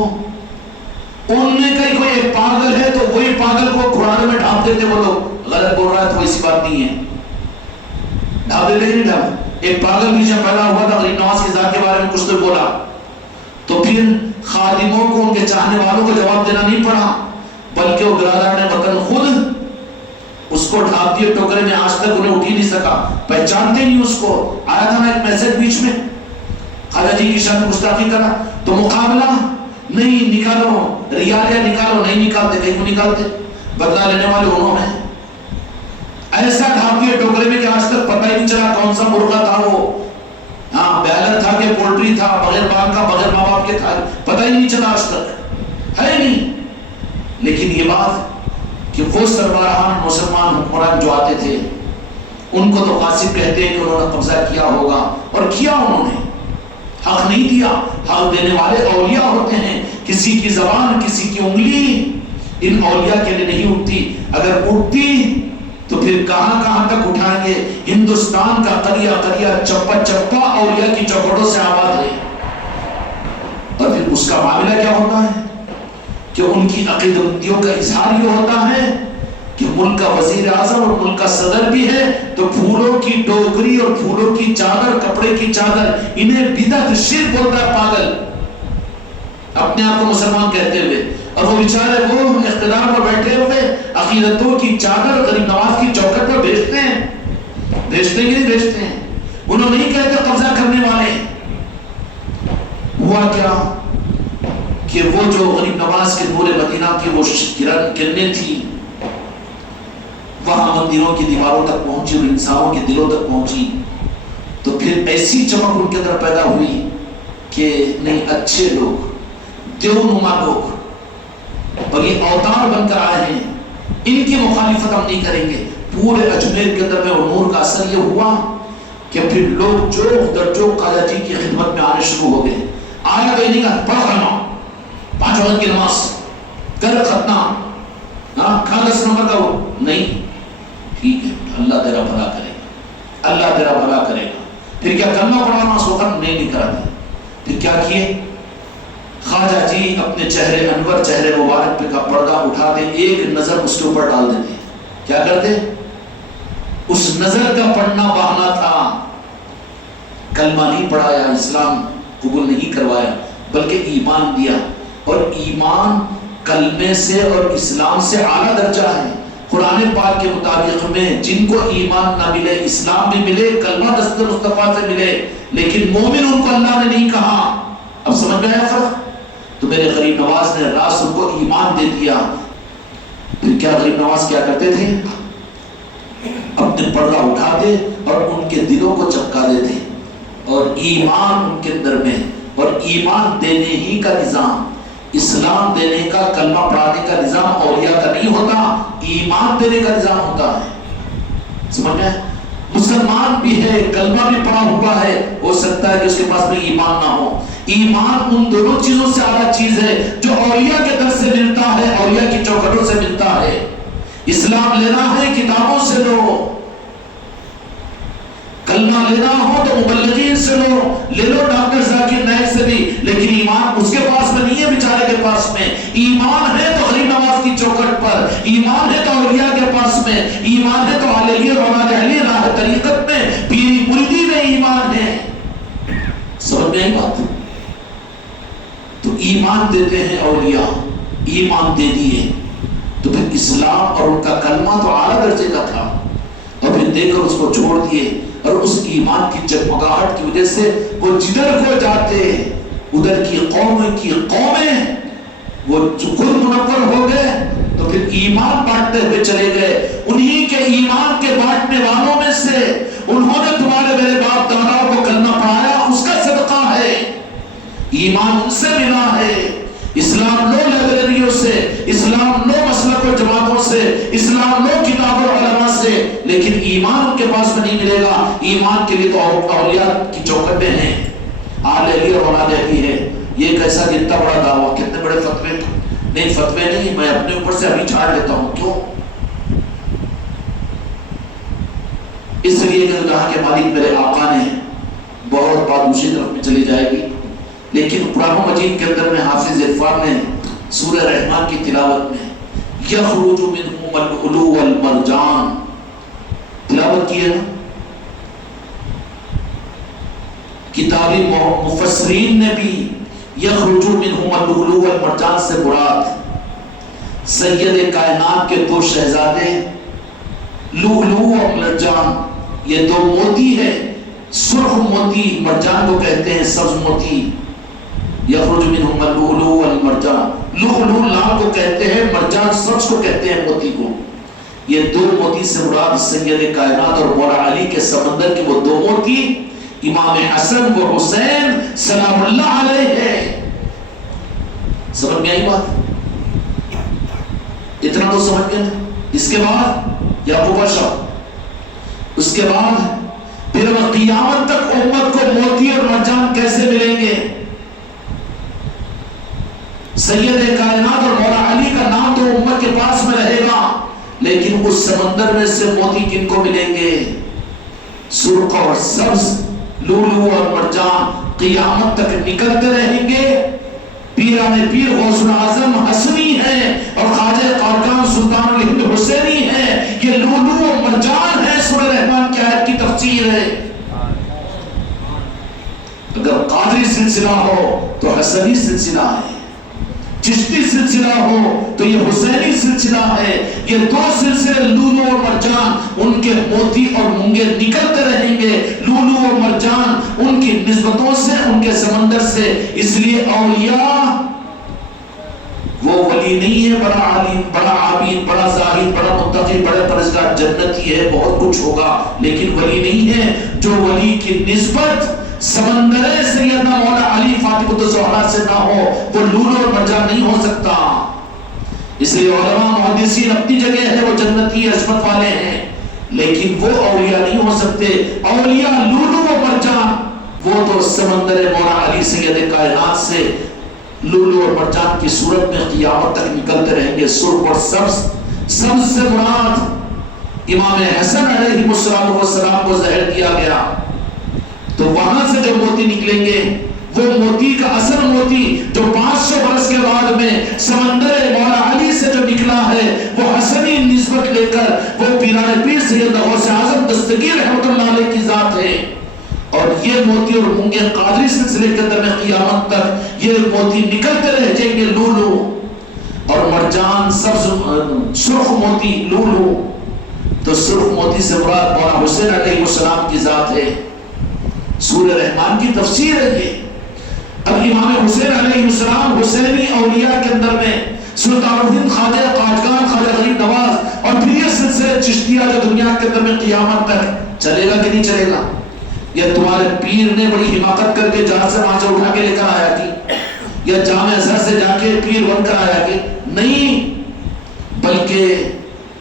ان میں کہیں کوئی ایک پاگل ہے تو وہی پاگل کو کھڑانے میں ڈھانپ دیتے، وہ لوگ غلط بول رہا ہے تو ایسی بات نہیں ہے، ڈھانپ دیتے ہی نہیں ڈھانپ۔ ایک پاگل بھی جب پیدا ہوا تھا غریب نواز کی ذات کے بارے میں کچھ تو بولا، تو پھر خادموں کو، ان کے چاہنے والوں کو جواب دینا نہیں پڑا، بلکہ وہ برادران وطن خود اس کو ڈھانپ دیے ٹوکرے میں، آج تک انہیں اٹھ ہی نہیں سکا، پہچانتے نہیں اس کو۔ آیا تھا نا ایک میسج بیچ میں، خواجہ جی کی شان گستاخی کرا تو مقابلہ نہیں، نکالو ریالیاں نکالو، نہیں نکالتے، کہیں کو نکالتے، بدلہ لینے والے انہوں ہیں۔ ایسا ڈھانپ دیے ٹوکرے میں کہ آج تک پتہ ہی نہیں چلا کون سا مرغا تھا وہ، ہاں بیلر تھا کہ پولٹری تھا، بغیر باغ کا، بغیر ماں باپ کے تھا، پتہ ہی نہیں چلا، آج تک ہے نہیں۔ لیکن یہ بات کہ وہ سربراہان مسلمان حکمران جو آتے تھے ان کو تو غاصب کہتے ہیں کہ انہوں نے قبضہ کیا ہوگا، اور کیا انہوں نے، حق نہیں دیا۔ حق دینے والے اولیاء ہوتے ہیں، کسی کی زبان، کسی کی انگلی ان اولیاء کے لیے نہیں اٹھتی، اگر اٹھتی تو پھر کہاں کہاں تک اٹھائیں گے۔ ہندوستان کا قریہ قریہ، چپا چپا اولیاء کی چوکھٹوں سے آباد ہے، اور پھر اس کا معاملہ کیا ہوتا ہے کہ ان کی عقیدتیوں کا اظہار یہ ہوتا ہے کہ ملک کا وزیر اعظم اور ملک کا صدر بھی ہے تو پھولوں کی ٹوکری اور پھولوں کی چادر، کپڑے کی چادر، انہیں بدعت شرک بولتا ہے پاگل، اپنے آپ کو مسلمان کہتے ہوئے، اور وہ بیچارے وہ اقتدار پر بیٹھے ہوئے عقیدتوں کی چادر غریب نواز کی چوکھٹ پر بھیجتے ہیں، بھیجتے کہ نہیں بھیجتے ہیں؟ انہوں نہیں کہتے قبضہ کرنے والے۔ ہوا کیا کہ وہ جو غریب نواز کے نور مدینہ کی وہ کرنیں تھی وہاں مندروں کی دیواروں تک پہنچی اور انسانوں کے دلوں تک پہنچی، تو پھر ایسی چمک ان کے اندر پیدا ہوئی کہ نہیں، اچھے لوگ، دیونما لوگ، اور یہ اوتار بن کر آئے ہیں، ان کی مخالفت ہم نہیں کریں گے۔ پورے اجمیر کے اندر میں نور کا اثر یہ ہوا کہ پھر لوگ جو در جو خواجہ جی کی خدمت میں آنے شروع ہو گئے۔ آیا گئی نہیں کہا پڑھ ختمہ، 5 وقت کی نماز کر ختمہ، کھا 10 نمبر کا وہ نہیں، ٹھیک ہے اللہ تیرا بھلا کرے گا، اللہ تیرا بھلا کرے گا۔ پھر کیا کلمہ پڑھانا سوکھا نہیں کراتے، پھر کیا کیے؟ خواجہ جی اپنے چہرے انور، چہرے مبارک پہ کا پردہ اٹھا دے، ایک نظر اس کے اوپر ڈال دیتے۔ کیا کرتے؟ اس نظر کا پڑھنا بہانا تھا، کلمہ نہیں پڑھایا، اسلام قبول نہیں کروایا، بلکہ ایمان دیا۔ اور ایمان کلمے سے اور اسلام سے اعلیٰ درجہ ہے۔ قرآن پاک کے مطابق میں جن کو ایمان نہ ملے، اسلام بھی ملے، کلمہ دست مصطفیٰ سے ملے، لیکن مومن ان کو اللہ نے نہیں کہا۔ اب سمجھ میں آیا فرق؟ تو میرے غریب نواز نے راست ان کو ایمان دے دیا۔ پھر کیا غریب نواز کیا کرتے تھے؟ اپنے پردہ اٹھاتے اور ان کے دلوں کو چپکا دیتے، اور ایمان ان کے اندر میں، اور ایمان دینے ہی کا نظام، اسلام دینے کا، کلمہ پڑھانے کا نظام اولیاء کا نہیں ہوتا، ایمان دینے کا نظام ہوتا ہے۔ سمجھ میں؟ مسلمان بھی ہے، کلمہ بھی پڑھا ہوا ہے، ہو سکتا ہے کہ اس کے پاس میں ایمان نہ ہو۔ ایمان ان دونوں چیزوں سے اعلیٰ چیز ہے جو اولیاء کے در سے ملتا ہے، اولیاء کی چوکھٹوں سے ملتا ہے۔ اسلام لینا ہے کتابوں سے لو، کلمہ لینا ہو تو مبلغین سے لو، لے لو ڈاکٹر ذاکر نائک سے بھی، لیکن ایمان اس کے پاس میں نہیں ہے، بیچارے کے پاس میں۔ ایمان ہے تو غریب نواز کی چوکھٹ پر، ایمان ہے تو اولیاء کے پاس میں، ایمان ہے تو علی اور اولاد علی راہ طریقت میں، پیری مریدی میں ایمان ہے۔ سمجھ میں آئی بات؟ تو ایمان دیتے ہیں اولیاء، ایمان دے دیے تو پھر اسلام اور ان کا کلمہ تو اعلیٰ درجے کا تھا، اور پھر دے کر اس کو چھوڑ دیے، اور اس ایمان کی جگمگاہٹ کی وجہ سے وہ جدھر کو جاتے ادھر کی قومیں وہ خود منور ہو گئے، تو پھر ایمان بانٹتے ہوئے چلے گئے۔ انہی کے ایمان کے بانٹنے والوں میں سے انہوں نے تمہارے میرے باپ داداؤں کو کلمہ پڑھایا، اس کا صدقہ ہے، ایمان ان سے ملا ہے۔ اسلام لو لائبریریوں سے، اسلام لو مسلک و جماعتوں سے، اسلام لو کتاب اور علماء سے، لیکن ایمان ان کے پاس میں نہیں ملے گا۔ ایمان کے لیے تو اولیاء کی چوکھٹیں ہیں، آل علی اور اولاد علی ہے۔ یہ کیسا کتنا بڑا دعویٰ، کتنے بڑے فتوے، نہیں فتوے نہیں، میں اپنے اوپر سے ابھی چھاڑ لیتا ہوں۔ کیوں؟ اس لیے کہ کہا کہ مالک میرے آقا نے بہت بات دوسری طرف میں چلی جائے گی، لیکن قرآن مجید کے اندر میں حافظ عرفان نے سورہ رحمان کی تلاوت میں یخرج منہم اللؤلؤ والمرجان تلاوت کی ہے نا۔ کتابی مفسرین نے بھی یخرج منہم اللؤلؤ والمرجان سے مراد سید کائنات کے 2 شہزادے لؤلؤ اور مرجان، یہ 2 موتی ہے، سرخ موتی مرجان کو کہتے ہیں، سبز موتی۔ یخرج منہم اللؤلؤ والمرجان، لؤلؤ لال کو کہتے ہیں، مرجان سبز کو کہتے ہیں، موتی کو۔ یہ 2 موتی سے مراد سید کائنات اور مولا علی کے سمندر کے وہ 2 موتی امام حسن و حسین سلام اللہ علیہ ہے۔ سمجھ میں آئی بات؟ اتنا تو سمجھ گئے۔ اس کے بعد یعقوب شاہ، اس کے بعد پھر وہ قیامت تک امت کو موتی اور مرجان کیسے ملیں گے؟ سید کائنات اور مولا علی کا نام تو امت کے پاس میں رہے گا، لیکن اس سمندر میں سے موتی کن کو ملیں گے؟ سرخ اور سبز لؤلؤ اور مرجان قیامت تک نکلتے رہیں گے۔ پیران پیر غوث الاعظم حسنی ہے اور خواجہ قادقان سلطان الہند حسینی ہے، یہ لؤلؤ اور مرجان ہے۔ سورہ رحمان کی آیت کی تفسیر ہے۔ اگر قادری سلسلہ ہو تو حسنی سلسلہ ہے، چشتی سلسلہ ہو تو یہ حسینی سلسلہ ہے۔ یہ 2 سلسلے لؤلؤ اور مرجان، ان کے موتی اور مونگے نکلتے رہیں گے۔ لؤلؤ اور مرجان ان کی نسبتوں سے، ان کے سمندر سے۔ اس لیے اولیاء وہ ولی نہیں ہے بڑا عالم، بڑا عابد، بڑا زاہد، بڑا متقی، بڑا پرہیزگار، جنتی ہے، بہت کچھ ہوگا، لیکن ولی نہیں ہے۔ جو ولی کی نسبت سمندر سیدنا مولا علی فاطمۃ الزہرا سے نہ ہو، وہ لؤلؤ اور مرجان نہیں ہو سکتا۔ اس لیے علماء محدثین اپنی جگہ ہے وہ جنتی عصمت والے ہیں، لیکن وہ اولیاء نہیں ہو سکتے۔ اولیاء لولو و مرجان، وہ تو سمندر مولا علی سید کائنات سے لولو اور مرجان کی صورت میں قیامت تک نکلتے رہیں گے۔ سرخ اور سبز، سبز سے مراد امام حسن علیہ السلام کو زہر دیا گیا، تو وہاں سے جو موتی نکلیں گے وہ موتی کا اصل موتی جو 500 برس کے بعد میں سمندر مولا علی سے جو نکلا ہے وہ حسنی نسبت لے کر وہ پیران پیر سید غوث اعظم دستگیر رحمۃ اللہ علیہ کی ذات ہے۔ اور یہ موتی اور مونگے قادری سلسلے کے اندر میں قیامت تک یہ موتی نکلتے رہ جائیں گے، لولو اور مرجان، سبز سرخ موتی لولو۔ تو سرخ موتی سے مراد مولا حسین علیہ السلام کی ذات ہے۔ سورہ رحمان کی تفسیر ہے یہ۔ اب امام حسین علیہ السلام حسینی اولیاء کے اندر میں سلطان الہند خواجہ قاجگان خواجہ غریب نواز اور پھر یہ سلسلہ چشتیہ جو دنیا کے اندر میں قیامت تک چلے گا کہ نہیں چلے گا؟ یا تمہارے پیر نے بڑی حماقت کر کے جہاز سے مانچہ اٹھا کے لے کر آیا کی، یا جامع ازہر سے جا کے پیر بن کر آیا کی؟ نہیں، بلکہ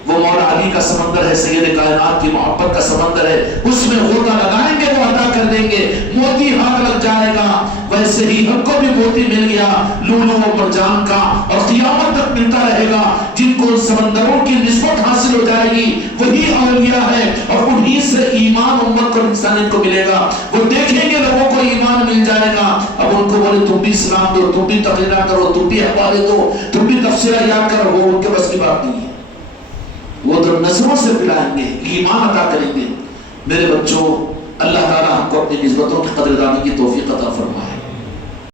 وہ مولا علی کا سمندر ہے، سید کائنات کی محبت کا سمندر ہے، اس میں غوطہ لگائیں گے وہ عطا کر دیں گے، موتی ہاتھ لگ جائے گا۔ ویسے ہی ہم کو بھی موتی مل گیا لولو و مرجان کا، اور قیامت تک ملتا رہے گا۔ جن کو سمندروں کی نسبت حاصل ہو جائے گی وہی اولیاء ہے، اور انہی سے ایمان امت کو انسانیت کو ملے گا۔ وہ دیکھیں گے لوگوں کو ایمان مل جائے گا، اب ان کو بولے تم بھی اسلام دو، تم بھی تقریرہ کرو، تم بھی حوالے دو، تم بھی تفسیرہ یاد کرو، وہ ان کے بس کی بات نہیں ہے۔ وہ تو نظروں سے پلائیں گے، ایمان عطا کریں گے۔ میرے بچوں، اللہ تعالیٰ ہم کو اپنی نسبتوں کی قدردانی کی توفیق عطا فرمائے۔